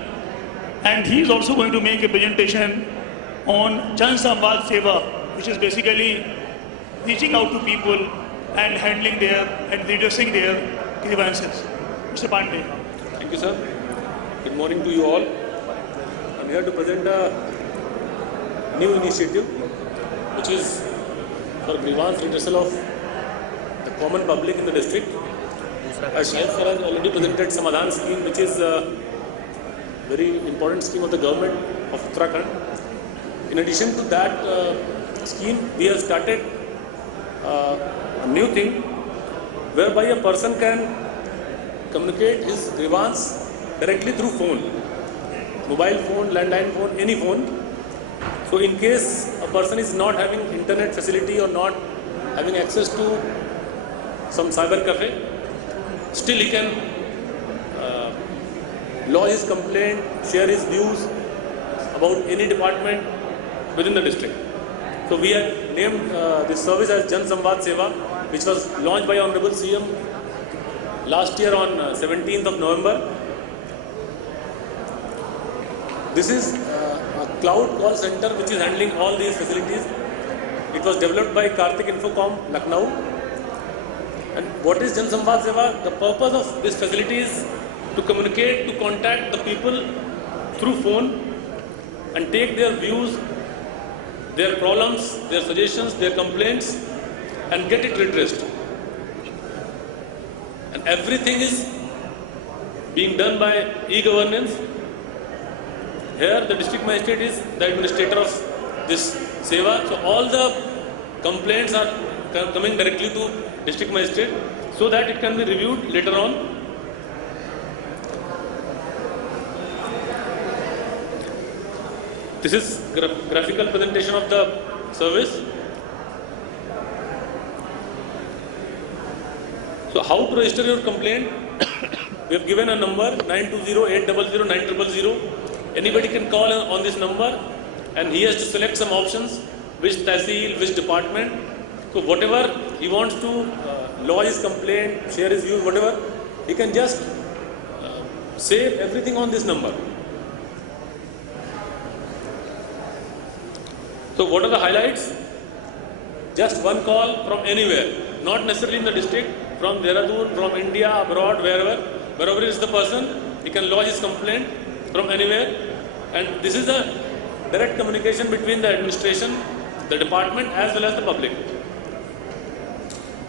and he is also going to make a presentation on Jan Samvad Sewa, which is basically reaching out to people and handling their and redressing their grievances. Mr. Pandey. Thank you, sir. Good morning to you all. I'm here to present a new initiative, which is for grievance redressal of the common public in the district. Shahid has already presented Samadhan scheme, which is a very important scheme of the government of Uttarakhand. In addition to that scheme, we have started a new thing whereby a person can communicate his grievance directly through phone, mobile phone, landline phone, any phone. So in case a person is not having internet facility or not having access to some cyber cafe, still he can lodge his complaint, share his views about any department within the district. So we have named this service as Jan Samvad Sewa, which was launched by Honorable CM last year on 17th of November. This is a cloud call center which is handling all these facilities. It was developed by Karthik Infocom, Lucknow. And what is Jan Samvad Seva? The purpose of this facility is to communicate, to contact the people through phone and take their views, their problems, their suggestions, their complaints, and get it redressed. And everything is being done by eGovernance. Here the district magistrate is the administrator of this Sewa. So all the complaints are coming directly to district magistrate so that it can be reviewed later on. This is graphical presentation of the service. So how to register your complaint? We have given a number 920-800-9000. Anybody can call on this number and he has to select some options, which tahsil, which department. So whatever he wants to lodge his complaint, share his views, whatever, he can just save everything on this number. So what are the highlights? Just one call from anywhere, not necessarily in the district, from Dehradun, from India, abroad, wherever is the person, he can lodge his complaint from anywhere. And this is a direct communication between the administration, the department, as well as the public.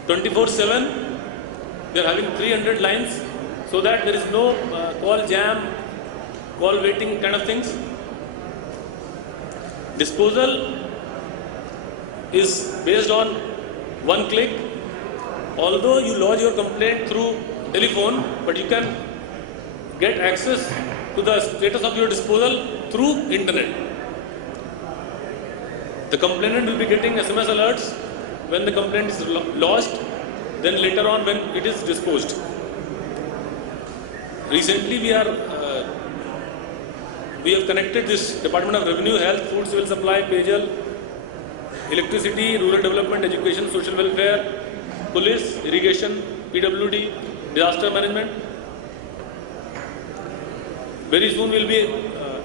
24/7, we are having 300 lines so that there is no call jam, call waiting kind of things. Disposal is based on one click. Although you lodge your complaint through telephone, but you can get access to the status of your disposal through internet. The complainant will be getting SMS alerts when the complaint is lodged, then later on when it is disposed. Recently we have connected this Department of Revenue, Health, Food, Civil Supply, Payjal, Electricity, Rural Development, Education, Social Welfare, Police, Irrigation, PWD, Disaster Management. Very soon we will be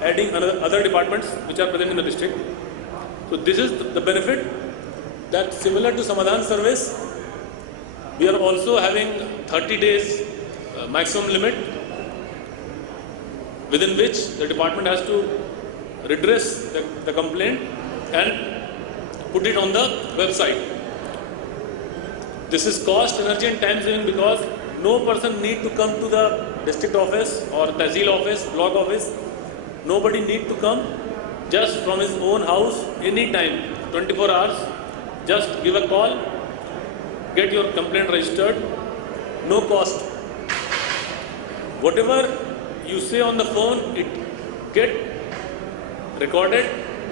adding other departments which are present in the district. So this is the benefit that similar to Samadhan service, We are also having 30 days maximum limit within which the department has to redress the complaint and put it on the website. This is cost, energy and time saving because no person need to come to the district office or Tehsil office, block office. Nobody need to come, just from his own house anytime, 24 hours. Just give a call, get your complaint registered, no cost. Whatever you say on the phone, it get recorded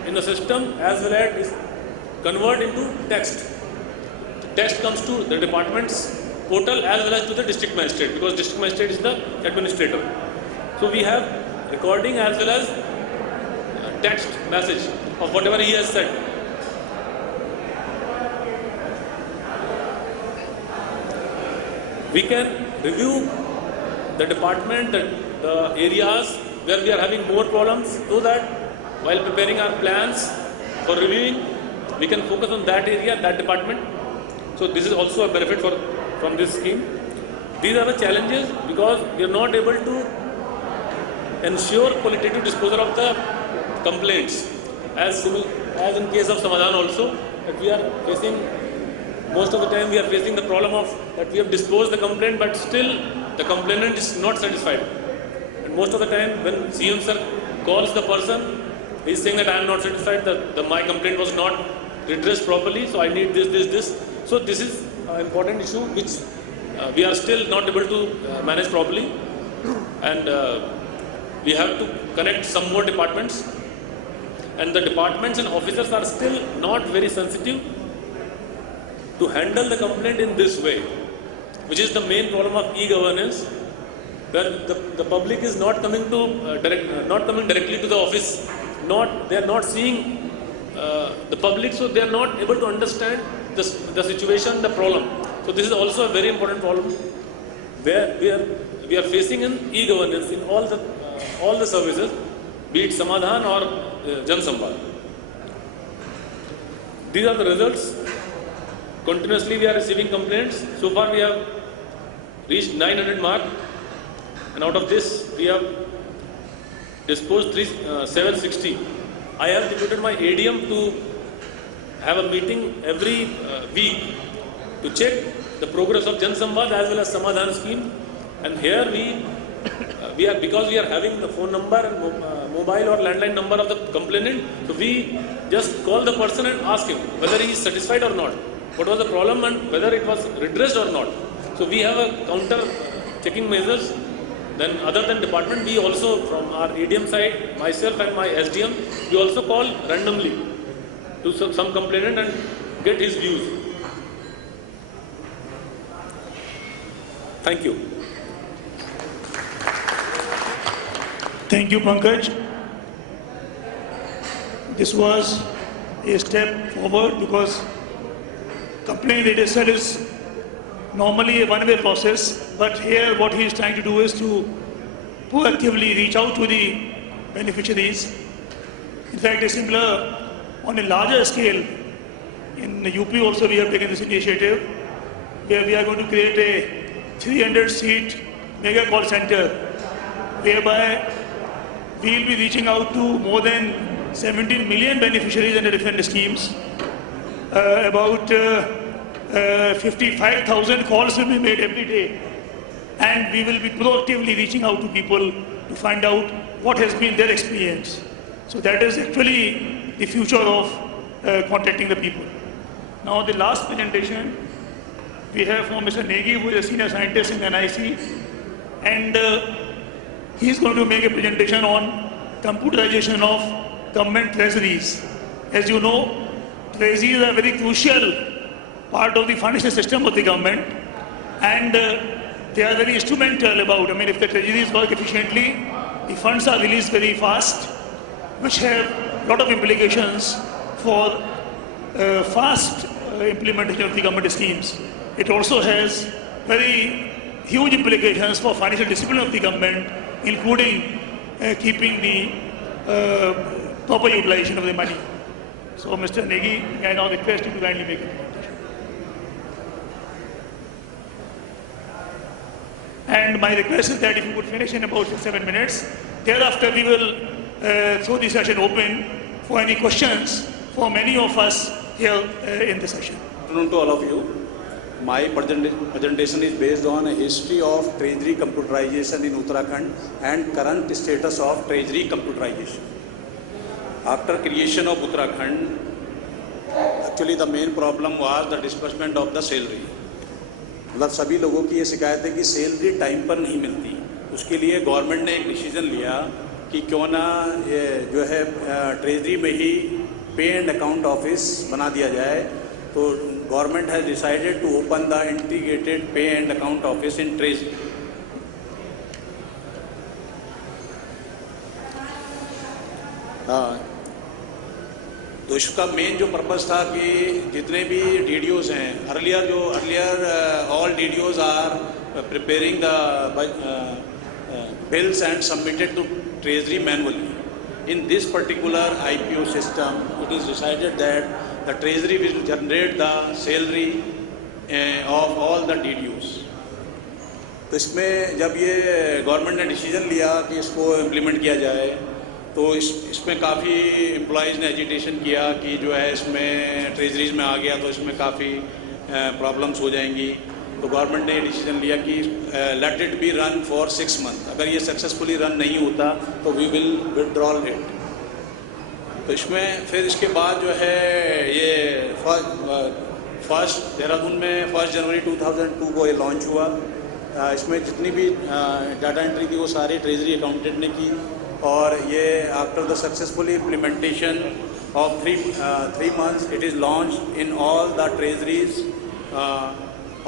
in the system as well as is converted into text. The text comes to the department's portal as well as to the district magistrate because district magistrate is the administrator. So we have recording as well as text message of whatever he has said. We can review the department, the areas where we are having more problems so that while preparing our plans for reviewing, we can focus on that area, that department. So this is also a benefit from this scheme. These are the challenges because we are not able to ensure qualitative disposal of the complaints. As in case of Samadhan also, that we are facing, most of the time we are facing the problem of that we have disposed the complaint but still the complainant is not satisfied. And most of the time when CM sir calls the person, he is saying that I am not satisfied, that my complaint was not redressed properly, so I need this. So this is an important issue which we are still not able to manage properly, and we have to connect some more departments, and the departments and officers are still not very sensitive to handle the complaint in this way, which is the main problem of e-governance, where the public is not coming to not coming directly to the office, they are not seeing the public, so they are not able to understand the situation, the problem. So this is also a very important problem where we are facing in e-governance in all the services, be it Samadhan or Jan Samvad. These are the results. Continuously we are receiving complaints. So far we have reached 900 mark, and out of this we have disposed 760. I have deputed my ADM to have a meeting every week to check the progress of Jan Samvad as well as Samadhan scheme. And here we are, because we are having the phone number and mobile or landline number of the complainant, so we just call the person and ask him whether he is satisfied or not, what was the problem and whether it was redressed or not. So we have a counter checking measures. Then other than department, we also from our ADM side, myself and my SDM, we also call randomly to some complainant and get his views. Thank you. Thank you, Pankaj. This was a step forward because complaint register is normally a one-way process, but here what he is trying to do is to proactively reach out to the beneficiaries. In fact, a similar, on a larger scale, in UP also we have taken this initiative where we are going to create a 300-seat mega call center whereby we will be reaching out to more than 17 million beneficiaries under different schemes. About 55,000 calls will be made every day, and we will be proactively reaching out to people to find out what has been their experience. So that is actually the future of contacting the people. Now the last presentation we have from Mr. Negi, who is a senior scientist in NIC, and he is going to make a presentation on computerization of government treasuries. As you know, treasuries are a very crucial part of the financial system of the government, and they are very instrumental about, if the treasuries work efficiently, the funds are released very fast, which have a lot of implications for fast implementation of the government schemes. It also has very huge implications for financial discipline of the government, including keeping the proper utilization of the money. So, Mr. Negi, I now request you to kindly make a presentation. And my request is that if you could finish in about 6-7 minutes, thereafter we will throw the session open for any questions for many of us here in the session. Good afternoon to all of you. My presentation is based on a history of treasury computerization in Uttarakhand and current status of treasury computerization. After creation of Uttarakhand, actually the main problem was the disbursement of the salary. मतलब सभी लोगों की ये शिकायत है कि salary time पर नहीं मिलती. उसके लिए गवर्नमेंट ने एक डिसीजन लिया कि क्यों ना ये जो है ट्रेजरी में ही पे एंड अकाउंट ऑफिस बना दिया जाए. तो government has decided to open the integrated pay and account office in treasury. तो इसका मेन जो पर्पस था कि जितने भी डीडीओज हैं, earlier all DDOs are preparing the bills and submitted to treasury manually. In this particular IPO system, it is decided that the treasury will generate the salary of all the DDOs. तो इसमें जब ये government ने decision लिया कि इसको implement किया जाए, तो इसमें काफ़ी एम्प्लॉयज़ ने एजिटेशन किया कि जो है इसमें ट्रेजरीज में आ गया तो इसमें काफ़ी प्रॉब्लम्स हो जाएंगी. तो गवर्नमेंट ने डिसीजन लिया कि let it be run for 6 months. अगर ये सक्सेसफुली रन नहीं होता तो वी विल विड्रॉल इट. तो इसमें फिर इसके बाद जो है ये फर्स्ट देहरादून में 1 जनवरी 2002 को ये लॉन्च हुआ. इसमें जितनी भी डाटा एंट्री थी वो सारे ट्रेजरी अकाउंटेंट ने की. और ये after the successful implementation of 3 months it is launch in all the treasuries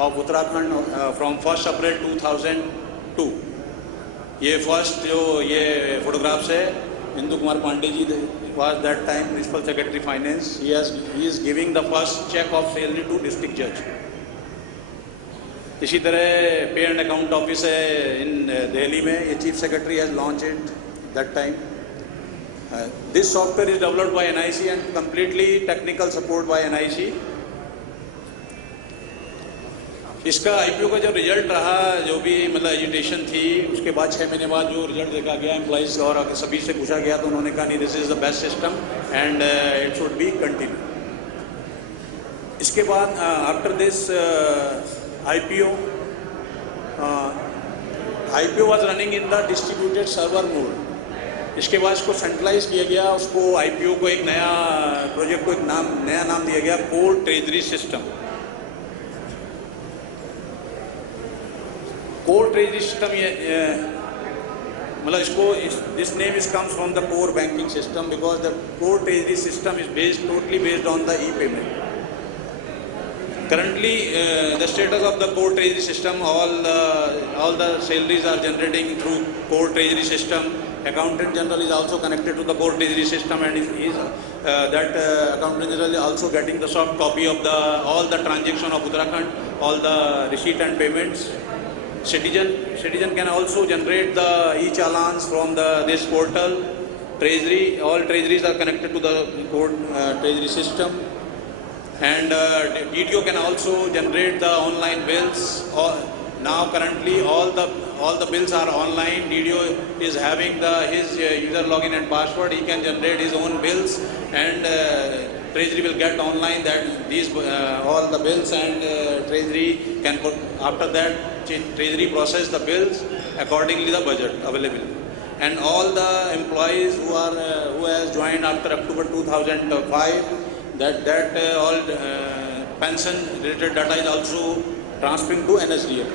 of Uttarakhand from 1st April 2002. ये फर्स्ट जो ये फोटोग्राफ्स है, Indu Kumar Pandey ji was that time Principal Secretary Finance. He is giving the first check of salary to district judge. इसी तरह पे and account office है इन दिल्ली में, ये chief secretary has launch it that time. This software is developed by NIC and completely technical support by NIC. इसका IPO का जब result रहा, जो भी मतलब एजुटेशन थी, उसके बाद 6 महीने बाद जो रिजल्ट देखा गया एम्प्लॉइज और सभी से पूछा गया तो उन्होंने कहा नहीं, this is the best system and it should be continue. इसके बाद after this IPO was running in the distributed server mode. इसके बाद इसको सेंट्रलाइज किया गया. उसको IPO को एक नया प्रोजेक्ट को एक नया नाम दिया गया, core treasury system. Core treasury system ये मतलब इसको this name is comes from the core banking system because the core treasury system is based totally based on the e-payment. Currently, the status of the core treasury system, all the salaries are generating through core treasury system. Accountant General is also connected to the core treasury system, and that Accountant General is also getting the soft copy of all the transaction of Uttarakhand, all the receipt and payments. Citizen can also generate the e-challans from this portal. All treasuries are connected to the core treasury system. And DTO can also generate the online bills. Now currently all the bills are online. DTO is having his user login and password. He can generate his own bills, and Treasury will get online that these all the bills, and Treasury can after that Treasury process the bills accordingly the budget available. And all the employees who has joined after October 2005. That all pension related data is also transferring to NSDL.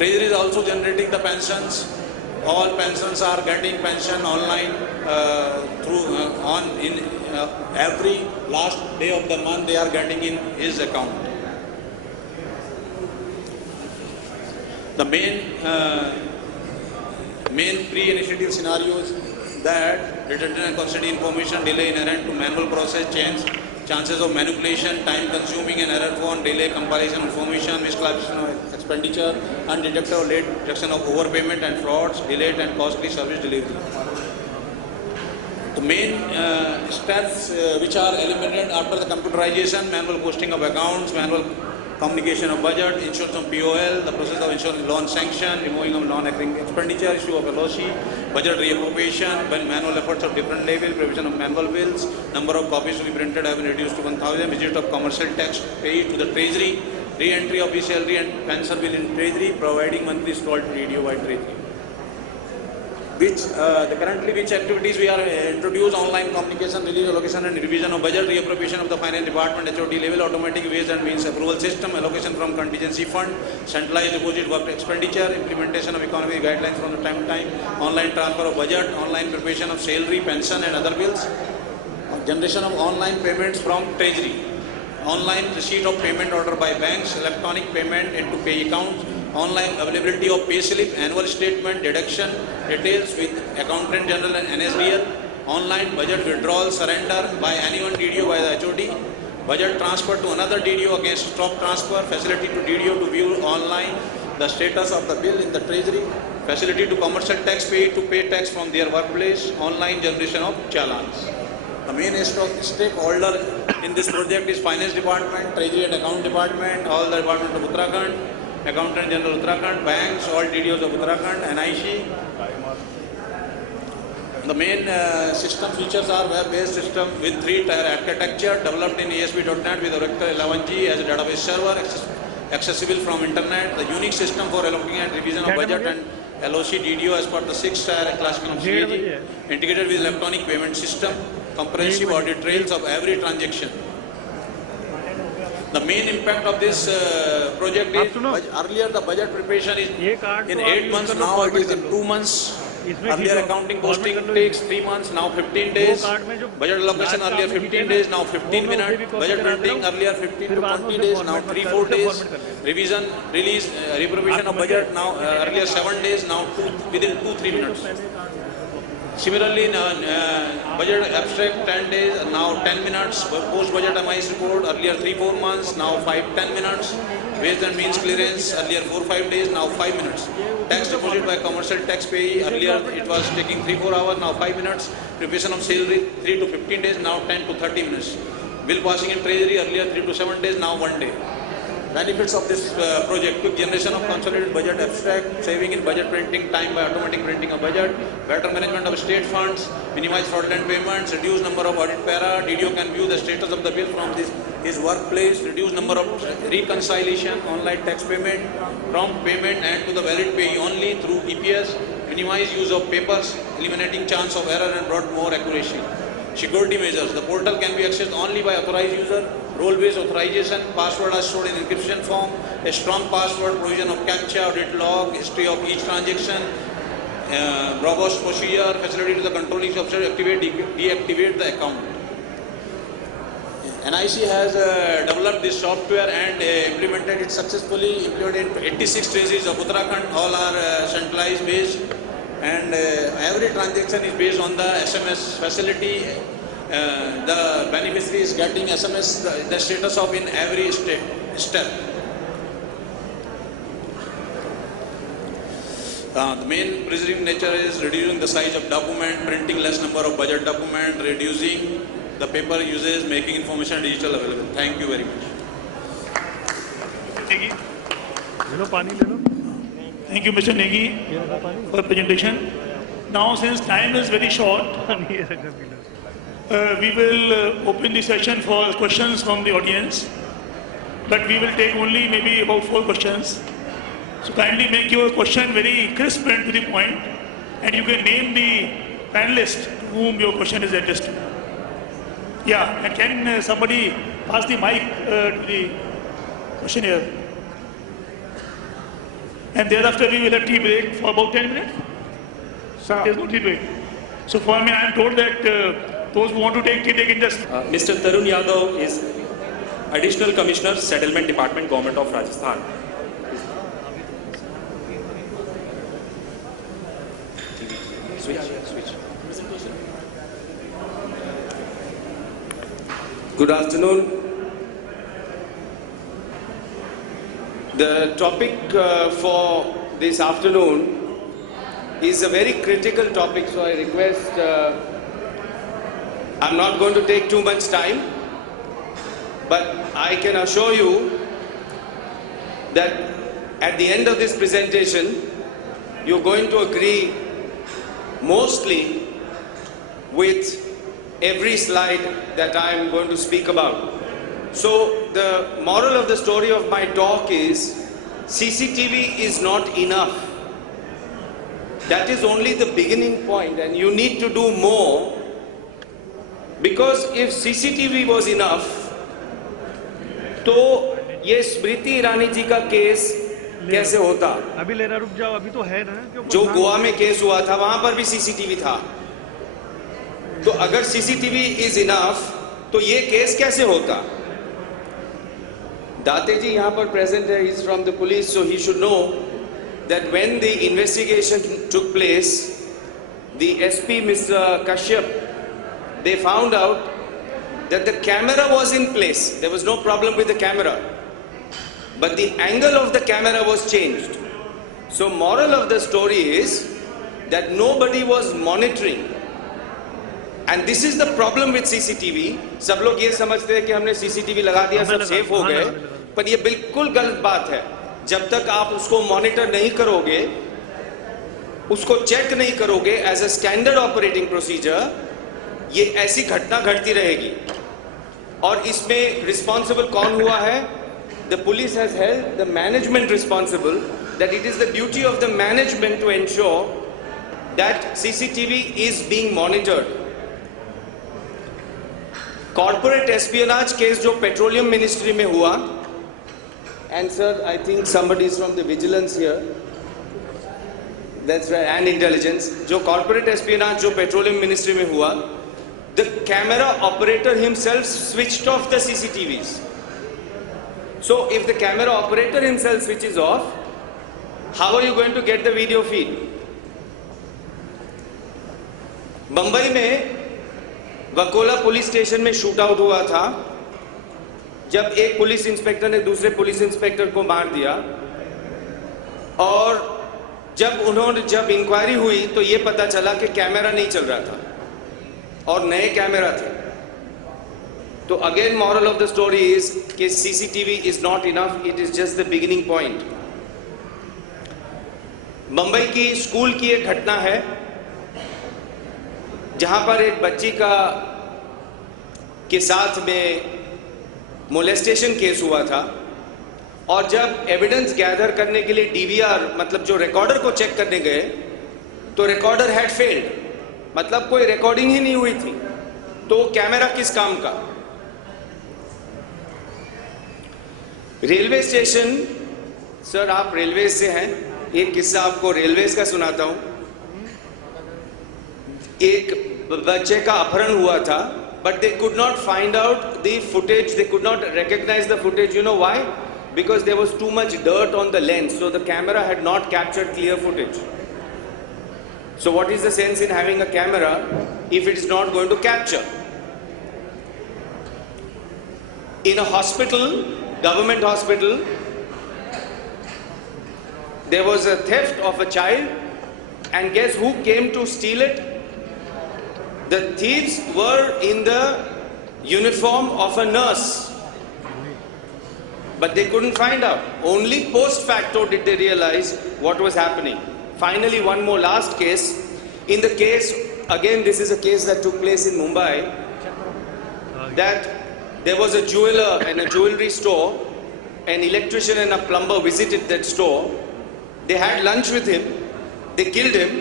Treasury is also generating the pensions. All pensions are getting pension online in every last day of the month. They are getting in his account. The main pre-initiative scenarios that redundant and constitutive information delay inherent to manual process chances of manipulation, time consuming and error-prone delay, compilation of information, miscalculation of expenditure, undetected or late detection of overpayment and frauds, delayed and costly service delivery. The main steps which are eliminated after the computerization: manual posting of accounts, manual communication of budget, insurance of POL, the process of ensuring loan sanction, removing of non-occurring expenditure, issue of LOC, budget reappropriation, manual efforts of different level, provision of manual bills, number of copies to be printed have been reduced to 1,000, visit of commercial tax paid to the treasury, re-entry of salary and pension bill in treasury, providing monthly stall to radio by treasury. Currently which activities we are introduce: online communication, release, allocation and revision of budget, reappropriation of the finance department, HOD level, automatic ways and means approval system, allocation from contingency fund, centralized deposit work expenditure, implementation of economic guidelines from the time to time, online transfer of budget, online preparation of salary, pension and other bills, generation of online payments from treasury, online receipt of payment order by banks, electronic payment into pay accounts, online availability of pay slip, annual statement, deduction details with Accountant General and NSDL, online budget withdrawal, surrender by anyone DDO by the HOD, budget transfer to another DDO against stop transfer, facility to DDO to view online the status of the bill in the treasury, facility to commercial tax pay to pay tax from their workplace, online generation of challans. The main stakeholder in this project is Finance Department, Treasury and Account Department, all the Department of Uttarakhand, Accountant General Uttarakhand, banks, all DDOs of Uttarakhand, NIC. The main system features are web-based system with 3-tier architecture developed in ASP.NET with Oracle 11G as a database server, accessible from internet. The unique system for allocating and revision of budget and LOC DDO as per the 6-tier classification of CAG, integrated with electronic payment system, comprehensive audit trails of every transaction. The main impact of this project is, earlier the budget preparation is in 8 months, now it is in 2 months. Earlier accounting posting takes 3 months, now 15 days. Budget allocation earlier 15 days, now 15 minutes. Budget printing earlier 15 to 20 days, now 3-4 days. Revision, release, reappropriation of budget now earlier 7 days, now within 2-3 minutes. Similarly, budget abstract 10 days, now 10 minutes. Post-budget MIS report, earlier 3-4 months, now 5-10 minutes. Ways and means clearance, earlier 4-5 days, now 5 minutes. Tax deposit by commercial tax payee, earlier it was taking 3-4 hours, now 5 minutes. Preparation of salary, 3 to 15 days, now 10 to 30 minutes. Bill passing in treasury, earlier 3 to 7 days, now 1 day. Benefits of this project: quick generation of consolidated budget abstract, saving in budget printing time by automatic printing of budget, better management of state funds, minimize fraudulent payments, reduce number of audit para, DDO can view the status of the bill from his workplace, reduce number of reconciliation, online tax payment, prompt payment and to the valid payee only through EPS, minimize use of papers, eliminating chance of error and brought more accuracy. Security measures: the portal can be accessed only by authorized user, role-based authorization, password are stored in encryption form, a strong password, provision of captcha, audit log, history of each transaction, robust procedure, facility to the controlling officer activate, deactivate the account. NIC has developed this software and implemented it successfully, implemented in 86 treasuries of Uttarakhand, all are centralized based, and every transaction is based on the SMS facility. The beneficiary is getting SMS, the status of in every step. The main preserving nature is reducing the size of document, printing less number of budget document, reducing the paper usage, making information digital available. Thank you very much. Thank you, Mr. Negi, for the presentation. Now, since time is very short, we will open the session for questions from the audience, but we will take only maybe about 4 questions. So kindly make your question very crisp and to the point, and you can name the panelist to whom your question is addressed to. Yeah, and can somebody pass the mic to the questionnaire? And thereafter we will have tea break for about 10 minutes. There's no tea break. So for me, I am told that those who want to take tea, they can just... Mr. Tarun Yadav is Additional Commissioner, Settlement Department, Government of Rajasthan. Switch. Good afternoon. The topic for this afternoon is a very critical topic, so I request I'm not going to take too much time, but I can assure you that at the end of this presentation, you're going to agree mostly with every slide that I'm going to speak about. So the moral of the story of my talk is CCTV is not enough. That is only the beginning point, and you need to do more, because if CCTV was enough, तो ये स्मृति ईरानी जी का case कैसे होता? अभी लेना रुक जाओ, अभी तो है ना, जो गोवा में केस हुआ था वहां पर भी सीसीटीवी था. तो अगर सीसीटीवी इज इनफ तो ये केस कैसे होता? दाते जी यहाँ पर प्रेजेंट है, is from the police, so he should know that when the investigation took place, the SP Mr. Kashyap, they found out that the camera was in place. There was no problem with the camera, but the angle of the camera was changed. So moral of the story is that nobody was monitoring, and this is the problem with CCTV. सब लोग ये समझते हैं कि हमने CCTV लगा दिया, सब सेफ हो गए, पर ये बिल्कुल गलत बात है. जब तक आप उसको मॉनिटर नहीं करोगे, उसको चेक नहीं करोगे as a standard operating procedure, ये ऐसी घटना घटती रहेगी. और इसमें रिस्पॉन्सिबल कौन हुआ है? The police has held the management responsible, that it is the duty of the management to ensure that CCTV is being monitored. Corporate espionage case जो पेट्रोलियम मिनिस्ट्री में हुआ, and sir, I think somebody is from the vigilance here. That's right, and intelligence. जो corporate espionage जो petroleum ministry में हुआ, the camera operator himself switched off the CCTVs. So if the camera operator himself switches off, how are you going to get the video feed? Mumbai में Vakola police station में shoot out हुआ था, जब एक police inspector ने दूसरे police inspector को मार दिया, और जब इंक्वायरी हुई तो ये पता चला कि कैमरा नहीं चल रहा था और नए कैमरा थे. तो again moral of the story is कि CCTV is not enough, it is just the beginning point. Mumbai की स्कूल की एक घटना है जहां पर एक बच्ची के साथ में मोलेस्टेशन केस हुआ था, और जब एविडेंस गैदर करने के लिए डीवीआर मतलब जो रिकॉर्डर को चेक करने गए तो रिकॉर्डर हैड फेल्ड, मतलब कोई रिकॉर्डिंग ही नहीं हुई थी. तो कैमरा किस काम का? रेलवे स्टेशन, सर आप रेलवे से हैं, एक किस्सा आपको रेलवेज का सुनाता हूं. एक बच्चे का अपहरण हुआ था, but they could not find out the footage, they could not recognize the footage. You know why? Because there was too much dirt on the lens, so the camera had not captured clear footage. So what is the sense in having a camera if it is not going to capture? In a hospital, government hospital, there was a theft of a child, and guess who came to steal it? The thieves were in the uniform of a nurse, but they couldn't find out. Only post facto did they realize what was happening. Finally, one more last case. In the case, again this is a case that took place in Mumbai, that there was a jeweler and a jewelry store, an electrician and a plumber visited that store. They had lunch with him, they killed him,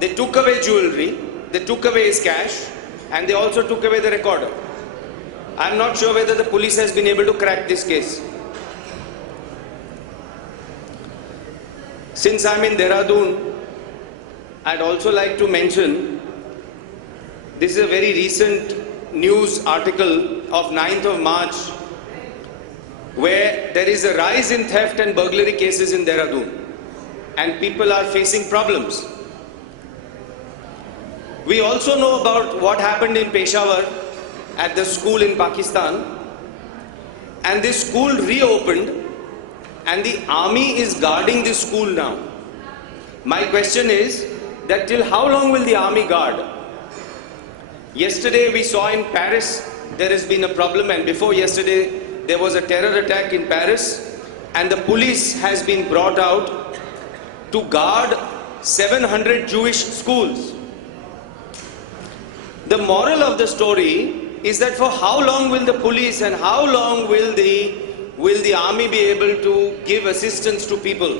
they took away jewelry, they took away his cash, and they also took away the recorder. I'm not sure whether the police has been able to crack this case. Since I'm in Dehradun, I'd also like to mention, this is a very recent news article of 9th of March, where there is a rise in theft and burglary cases in Dehradun, and people are facing problems. We also know about what happened in Peshawar at the school in Pakistan, and this school reopened and the army is guarding this school now. My question is that till how long will the army guard? Yesterday we saw in Paris there has been a problem, and before yesterday there was a terror attack in Paris, and the police has been brought out to guard 700 Jewish schools. The moral of the story is that for how long will the police and how long will the army be able to give assistance to people?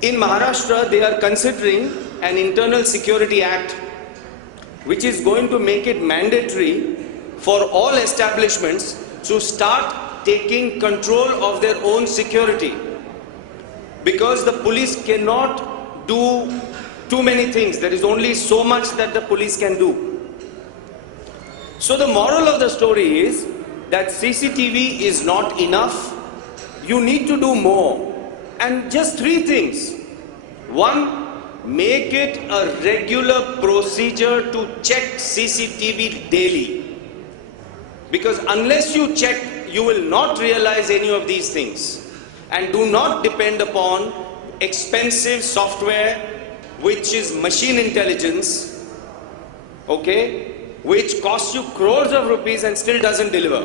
In Maharashtra, they are considering an internal security act which is going to make it mandatory for all establishments to start taking control of their own security, because the police cannot do too many things. There is only so much that the police can do. So the moral of the story is that CCTV is not enough. You need to do more. And just 3 things. 1, make it a regular procedure to check CCTV daily. Because unless you check, you will not realize any of these things. And do not depend upon expensive software which is machine intelligence, okay, which costs you crores of rupees and still doesn't deliver.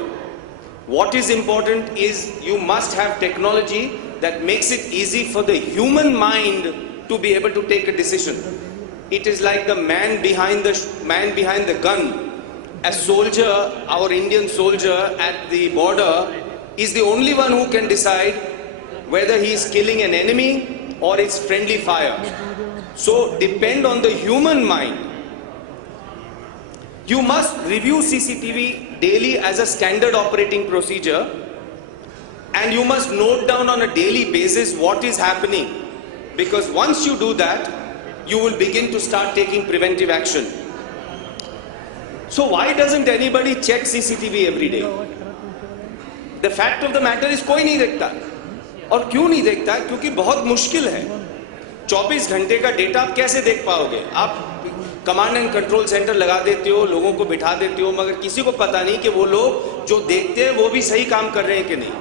What is important is you must have technology that makes it easy for the human mind to be able to take a decision. It is like the man behind the gun. A soldier, our Indian soldier at the border, is the only one who can decide whether he is killing an enemy or it's friendly fire. So depend on the human mind. You must review CCTV daily as a standard operating procedure, and you must note down on a daily basis what is happening, because once you do that, you will begin to start taking preventive action. So why doesn't anybody check CCTV every day? The fact of the matter is कोई नहीं देखता. और क्यों नहीं देखता? क्योंकि बहुत मुश्किल है. 24 घंटे का डेटा आप कैसे देख पाओगे? आप कमांड एंड कंट्रोल सेंटर लगा देते हो, लोगों को बिठा देते हो, मगर किसी को पता नहीं कि वो लोग जो देखते हैं वो भी सही काम कर रहे हैं कि नहीं.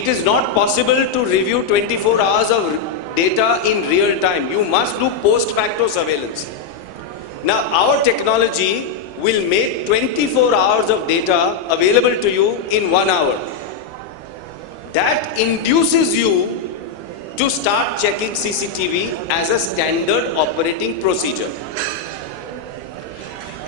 It is not possible to review 24 hours of data in real time. You must do post facto surveillance. Now our technology will make 24 hours of data available to you in 1 hour. That induces you to start checking CCTV as a standard operating procedure.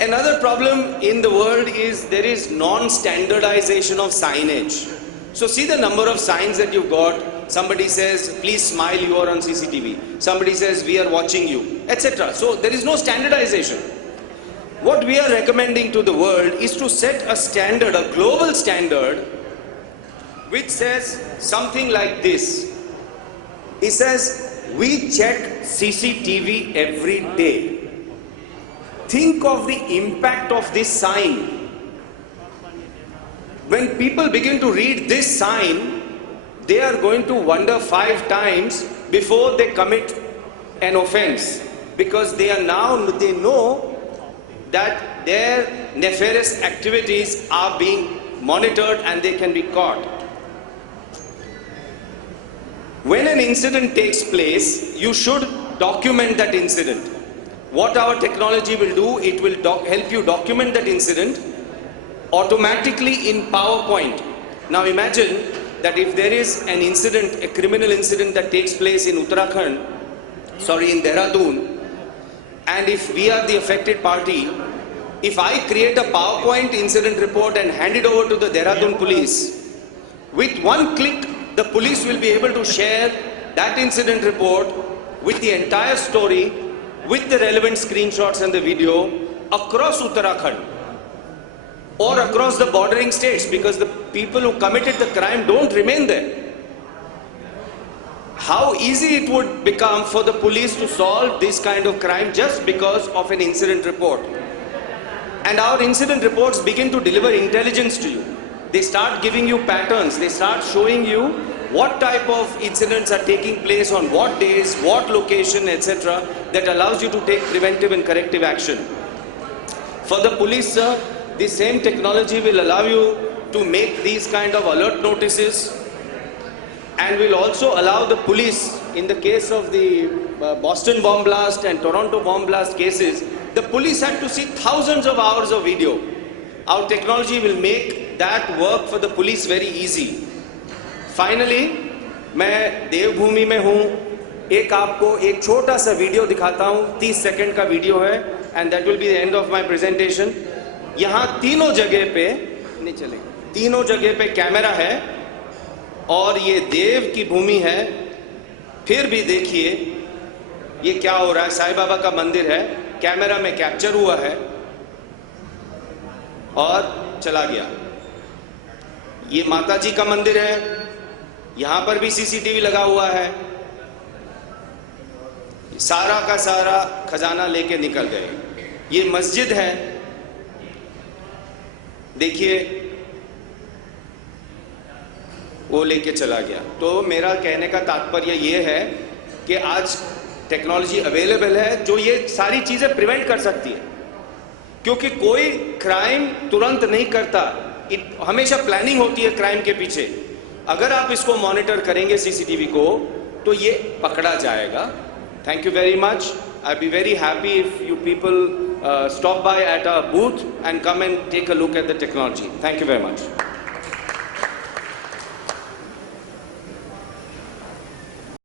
Another problem in the world is there is non-standardization of signage. So see the number of signs that you've got. Somebody says, please smile, you are on CCTV. Somebody says, we are watching you, etc. So there is no standardization. What we are recommending to the world is to set a standard, a global standard, which says something like this. It says, we check CCTV every day. Think of the impact of this sign. When people begin to read this sign, they are going to wonder 5 times before they commit an offense, because they know that their nefarious activities are being monitored and they can be caught. When an incident takes place, you should document that incident. What our technology will do, it will help you document that incident automatically in PowerPoint. Now imagine that if there is an incident, a criminal incident that takes place in Uttarakhand, in Dehradun, and if we are the affected party, if I create a PowerPoint incident report and hand it over to the Dehradun police, with 1 click, the police will be able to share that incident report with the entire story, with the relevant screenshots and the video across Uttarakhand or across the bordering states, because the people who committed the crime don't remain there. How easy it would become for the police to solve this kind of crime just because of an incident report. And our incident reports begin to deliver intelligence to you. They start giving you patterns, they start showing you what type of incidents are taking place on what days, what location, etc. that allows you to take preventive and corrective action. For the police, sir, the same technology will allow you to make these kind of alert notices, and will also allow the police in the case of the Boston bomb blast and Toronto bomb blast cases, the police had to see thousands of hours of video. Our technology will make that work for the police very easy. Finally, मैं देवभूमि में हूँ, एक आपको एक छोटा सा video दिखाता हूँ, 30 सेकंड का वीडियो है, and that will be the end of my presentation. यहाँ तीनों जगह पे नहीं चलेगा, तीनों जगह पे कैमरा है और ये देव की भूमि है. फिर भी देखिए ये क्या हो रहा है. साईं बाबा का मंदिर है, कैमरा में कैप्चर हुआ है और चला गया. ये माता जी का मंदिर है, यहां पर भी सीसीटीवी लगा हुआ है. सारा का सारा खजाना लेके निकल गए. ये मस्जिद है, देखिए वो लेके चला गया. तो मेरा कहने का तात्पर्य ये है कि आज टेक्नोलॉजी अवेलेबल है जो ये सारी चीजें प्रिवेंट कर सकती है, क्योंकि कोई क्राइम तुरंत नहीं करता. हमेशा प्लानिंग होती है क्राइम के पीछे. अगर आप इसको मॉनिटर करेंगे सीसीटीवी को तो ये पकड़ा जाएगा. Thank you very much. I'd be very happy if you people stop by at our booth and come and take a look at the technology. Thank you very much.